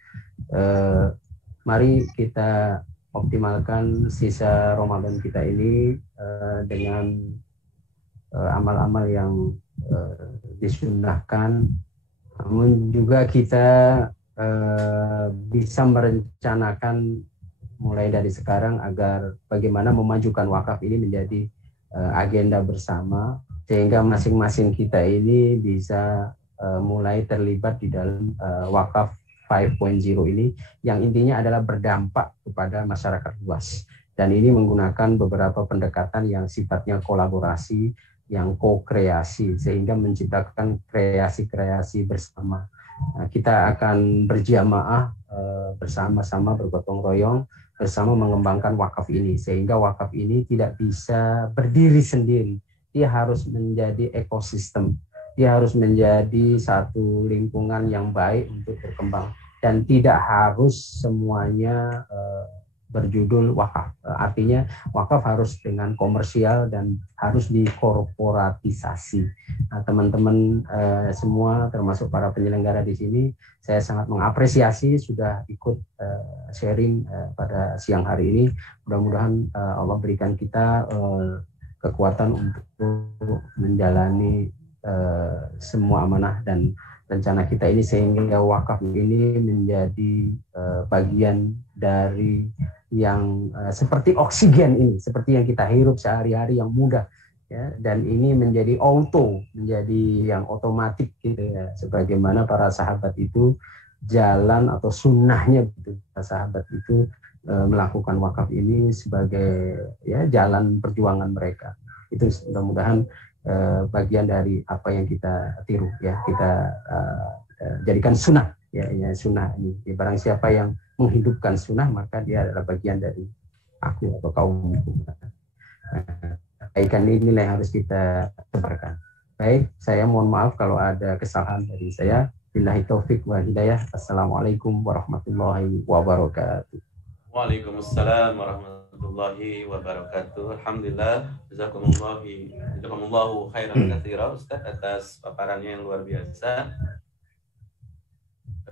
mari kita optimalkan sisa Ramadan kita ini dengan amal-amal yang disunnahkan, namun juga kita bisa merencanakan mulai dari sekarang agar bagaimana memajukan wakaf ini menjadi agenda bersama, sehingga masing-masing kita ini bisa mulai terlibat di dalam wakaf 5.0 ini, yang intinya adalah berdampak kepada masyarakat luas. Dan ini menggunakan beberapa pendekatan yang sifatnya kolaborasi, yang ko-kreasi, sehingga menciptakan kreasi-kreasi bersama. Nah, kita akan berjamaah bersama-sama, bergotong royong bersama mengembangkan wakaf ini, sehingga wakaf ini tidak bisa berdiri sendiri. Dia harus menjadi ekosistem, dia harus menjadi satu lingkungan yang baik untuk berkembang, dan tidak harus semuanya berjudul wakaf. Artinya wakaf harus dengan komersial dan harus dikorporatisasi. Nah, teman-teman semua, termasuk para penyelenggara di sini, saya sangat mengapresiasi sudah ikut sharing pada siang hari ini. Mudah-mudahan Allah berikan kita kekuatan untuk menjalani semua amanah dan rencana kita ini, sehingga wakaf ini menjadi bagian dari yang seperti oksigen ini, seperti yang kita hirup sehari-hari, yang mudah ya, dan ini menjadi menjadi yang otomatis gitu ya, sebagaimana para sahabat itu jalan atau sunnahnya betul, para sahabat itu melakukan wakaf ini sebagai ya jalan perjuangan mereka. Itu mudah-mudahan bagian dari apa yang kita tiru ya, kita jadikan sunnah ya, sunnah ini. Barang siapa yang menghidupkan sunnah, maka dia adalah bagian dari aku atau kaumku. Kebaikan inilah yang harus kita sebarkan. Baik, saya mohon maaf kalau ada kesalahan dari saya. Billahi taufik wa hidayah. Assalamualaikum warahmatullahi wabarakatuh. Waalaikumsalam warahmatullahi wabarakatuh. Alhamdulillah, jazakumullahu khairan katsira Ustaz atas paparannya yang luar biasa.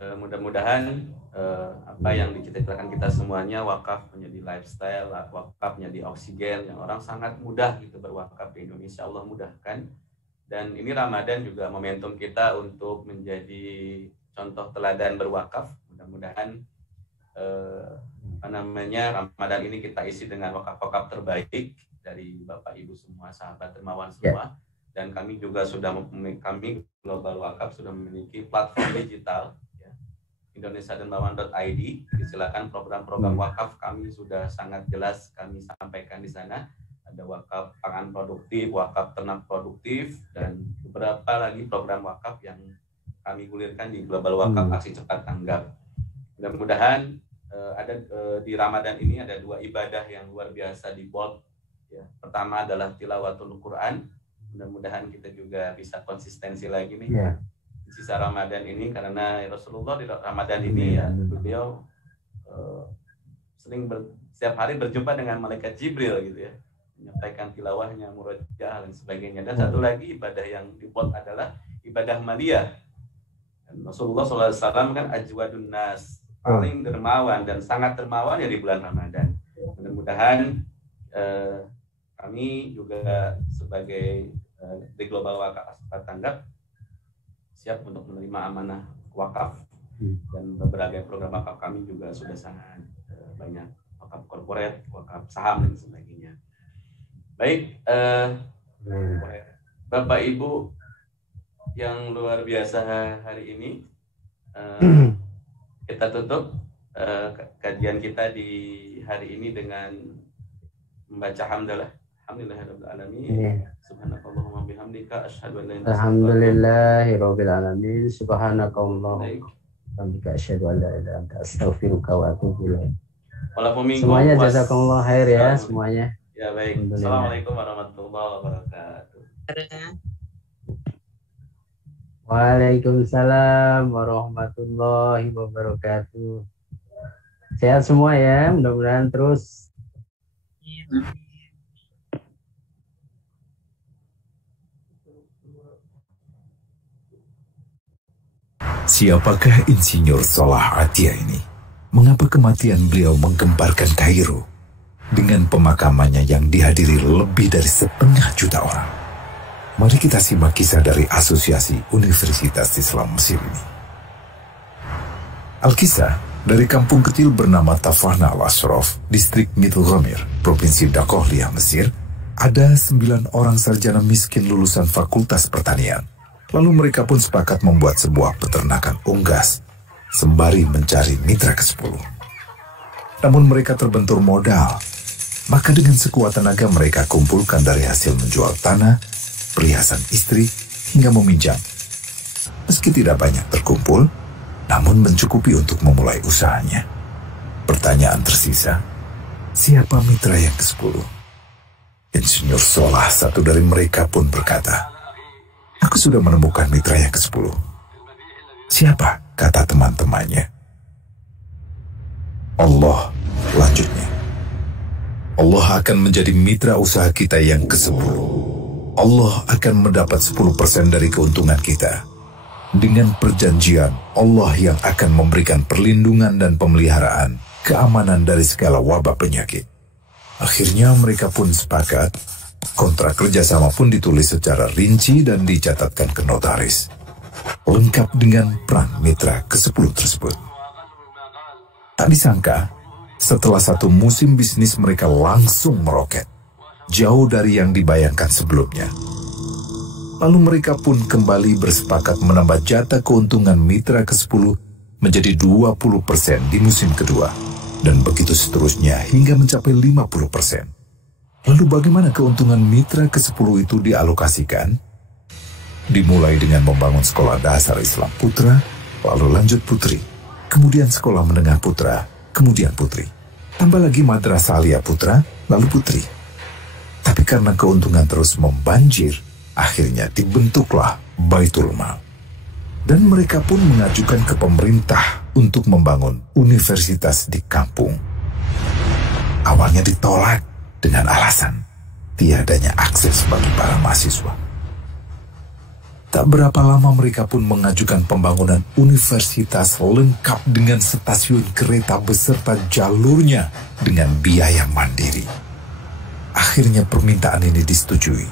Mudah-mudahan apa yang dicita-citakan kita semuanya, wakaf menjadi lifestyle, wakaf menjadi oksigen, yang orang sangat mudah gitu berwakaf di Indonesia, Allah mudahkan. Dan ini Ramadan juga momentum kita untuk menjadi contoh teladan berwakaf. Mudah-mudahan Ramadan ini kita isi dengan wakaf-wakaf terbaik dari Bapak Ibu semua, sahabat dermawan semua. Dan kami juga kami Global Wakaf sudah memiliki platform digital ya, indonesiadermawan.id. Silakan program-program wakaf kami sudah sangat jelas kami sampaikan di sana. Ada wakaf pangan produktif, wakaf ternak produktif, dan beberapa lagi program wakaf yang kami gulirkan di Global Wakaf Aksi Cepat Tanggap. Mudah-mudahan di Ramadan ini ada dua ibadah yang luar biasa di bold ya. Pertama adalah tilawatul Quran. Mudah-mudahan kita juga bisa konsistensi lagi nih di sisa Ramadan ini, karena Rasulullah di Ramadan ini ya beliau sering setiap hari berjumpa dengan malaikat Jibril gitu ya, menyampaikan tilawahnya, murojaah dan sebagainya. Dan satu lagi ibadah yang di bold adalah ibadah maliyah. Rasulullah SAW kan ajwadun nas, paling dermawan dan sangat dermawan ya di bulan Ramadan. Mudah-mudahan kami juga sebagai di Global Wakaf Cepat Tanggap siap untuk menerima amanah wakaf, dan berbagai program wakaf kami juga sudah sangat banyak, wakaf korporat, wakaf saham dan sebagainya. Baik, Bapak Ibu yang luar biasa hari ini, kita tutup kajian kita di hari ini dengan membaca hamdalah. Alhamdulillahirabbil alamin. Subhanakallahumma bihamdika asyhadu an la ilaha illa anta. Alhamdulillahirabbil alamin. Subhanakallahumma bihamdika asyhadu an la ilaha illa anta, astaghfiruka wa atubu ilaik. Semuanya jazakallahu khair ya semuanya. Ya baik. Assalamualaikum warahmatullahi wabarakatuh. Waalaikumsalam warahmatullahi wabarakatuh. Sehat semua ya, mudah-mudahan terus. Siapakah Insinyur Salah Atia ini? Mengapa kematian beliau menggemparkan Kairo dengan pemakamannya yang dihadiri lebih dari 1,5 juta orang? Mari kita simak kisah dari Asosiasi Universitas Islam Mesir ini. Al-Kisah dari kampung kecil bernama Tafana Al-Ashraf, distrik Middle Ghamir, provinsi Dakohlia, Mesir, ada 9 orang sarjana miskin lulusan Fakultas Pertanian. Lalu mereka pun sepakat membuat sebuah peternakan unggas, sembari mencari mitra ke-10. Namun mereka terbentur modal, maka dengan sekuat tenaga mereka kumpulkan dari hasil menjual tanah, perhiasan istri, hingga meminjam. Meski tidak banyak terkumpul, namun mencukupi untuk memulai usahanya. Pertanyaan tersisa, siapa mitra yang ke-10? Insinyur Salah, satu dari mereka pun berkata, "Aku sudah menemukan mitra yang ke-10. Siapa?" kata teman-temannya. "Allah," lanjutnya. "Allah akan menjadi mitra usaha kita yang ke-10. Allah akan mendapat 10% dari keuntungan kita. Dengan perjanjian, Allah yang akan memberikan perlindungan dan pemeliharaan, keamanan dari segala wabah penyakit." Akhirnya mereka pun sepakat. Kontrak kerjasama pun ditulis secara rinci dan dicatatkan ke notaris, lengkap dengan peran mitra ke-10 tersebut. Tak disangka, setelah 1 musim bisnis mereka langsung meroket, jauh dari yang dibayangkan sebelumnya. Lalu mereka pun kembali bersepakat menambah jatah keuntungan mitra ke-10 menjadi 20% di musim kedua, dan begitu seterusnya hingga mencapai 50%. Lalu bagaimana keuntungan mitra ke-10 itu dialokasikan? Dimulai dengan membangun sekolah dasar Islam putra, lalu lanjut putri, kemudian sekolah menengah putra, kemudian putri. Tambah lagi madrasah alia putra, lalu putri. Tapi karena keuntungan terus membanjir, akhirnya dibentuklah Baitul Mal. Dan mereka pun mengajukan ke pemerintah untuk membangun universitas di kampung. Awalnya ditolak dengan alasan tiadanya akses bagi para mahasiswa. Tak berapa lama mereka pun mengajukan pembangunan universitas lengkap dengan stasiun kereta beserta jalurnya dengan biaya mandiri. Akhirnya permintaan ini disetujui,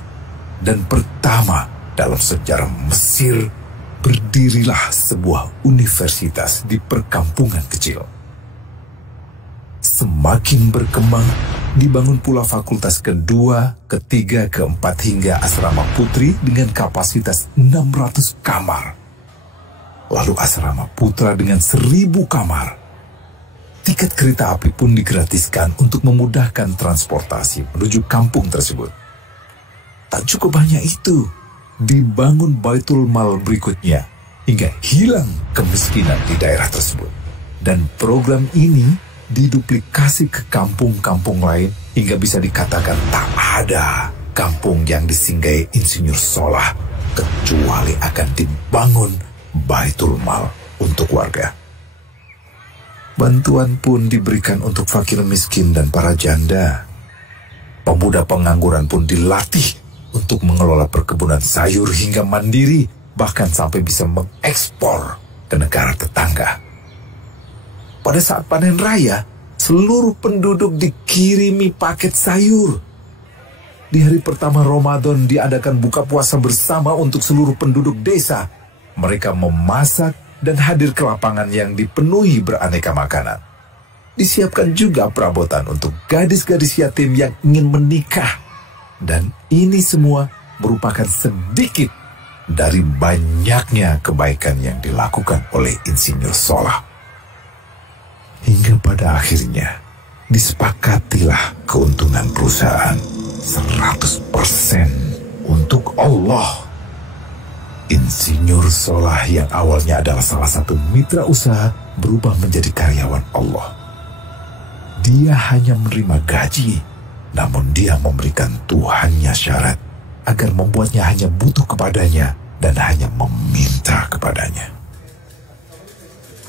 dan pertama dalam sejarah Mesir berdirilah sebuah universitas di perkampungan kecil. Semakin berkembang, dibangun pula fakultas kedua, ketiga, keempat hingga asrama putri dengan kapasitas 600 kamar. Lalu asrama putra dengan 1000 kamar. Tiket kereta api pun digratiskan untuk memudahkan transportasi menuju kampung tersebut. Tak cukup hanya itu, dibangun Baitul Mal berikutnya hingga hilang kemiskinan di daerah tersebut. Dan program ini diduplikasi ke kampung-kampung lain hingga bisa dikatakan tak ada kampung yang disinggahi Insinyur Salah kecuali akan dibangun Baitul Mal untuk warga. Bantuan pun diberikan untuk fakir miskin dan para janda. Pemuda pengangguran pun dilatih untuk mengelola perkebunan sayur hingga mandiri, bahkan sampai bisa mengekspor ke negara tetangga. Pada saat panen raya, seluruh penduduk dikirimi paket sayur. Di hari pertama Ramadan diadakan buka puasa bersama untuk seluruh penduduk desa. Mereka memasak dan hadir ke lapangan yang dipenuhi beraneka makanan. Disiapkan juga perabotan untuk gadis-gadis yatim yang ingin menikah. Dan ini semua merupakan sedikit dari banyaknya kebaikan yang dilakukan oleh Insinyur Salah. Hingga pada akhirnya disepakatilah keuntungan perusahaan 100% untuk Allah. Insinyur Salah yang awalnya adalah salah satu mitra usaha berubah menjadi karyawan Allah. Dia hanya menerima gaji, namun dia memberikan Tuhannya syarat agar membuatnya hanya butuh kepadanya dan hanya meminta kepadanya.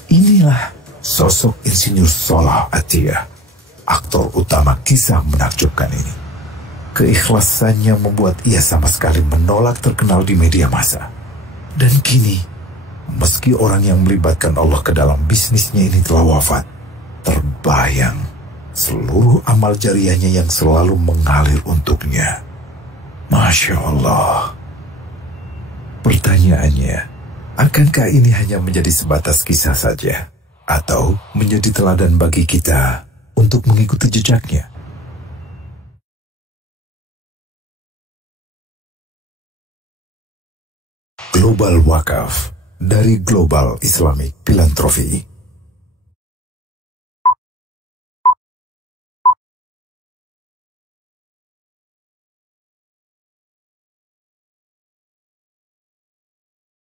Inilah sosok Insinyur Salah Atiyah, aktor utama kisah menakjubkan ini. Keikhlasannya membuat ia sama sekali menolak terkenal di media massa. Dan kini, meski orang yang melibatkan Allah ke dalam bisnisnya ini telah wafat, terbayang seluruh amal jariahnya yang selalu mengalir untuknya. Masya Allah. Pertanyaannya, akankah ini hanya menjadi sebatas kisah saja? Atau menjadi teladan bagi kita untuk mengikuti jejaknya? Global Wakaf dari Global Islamic Philanthropy.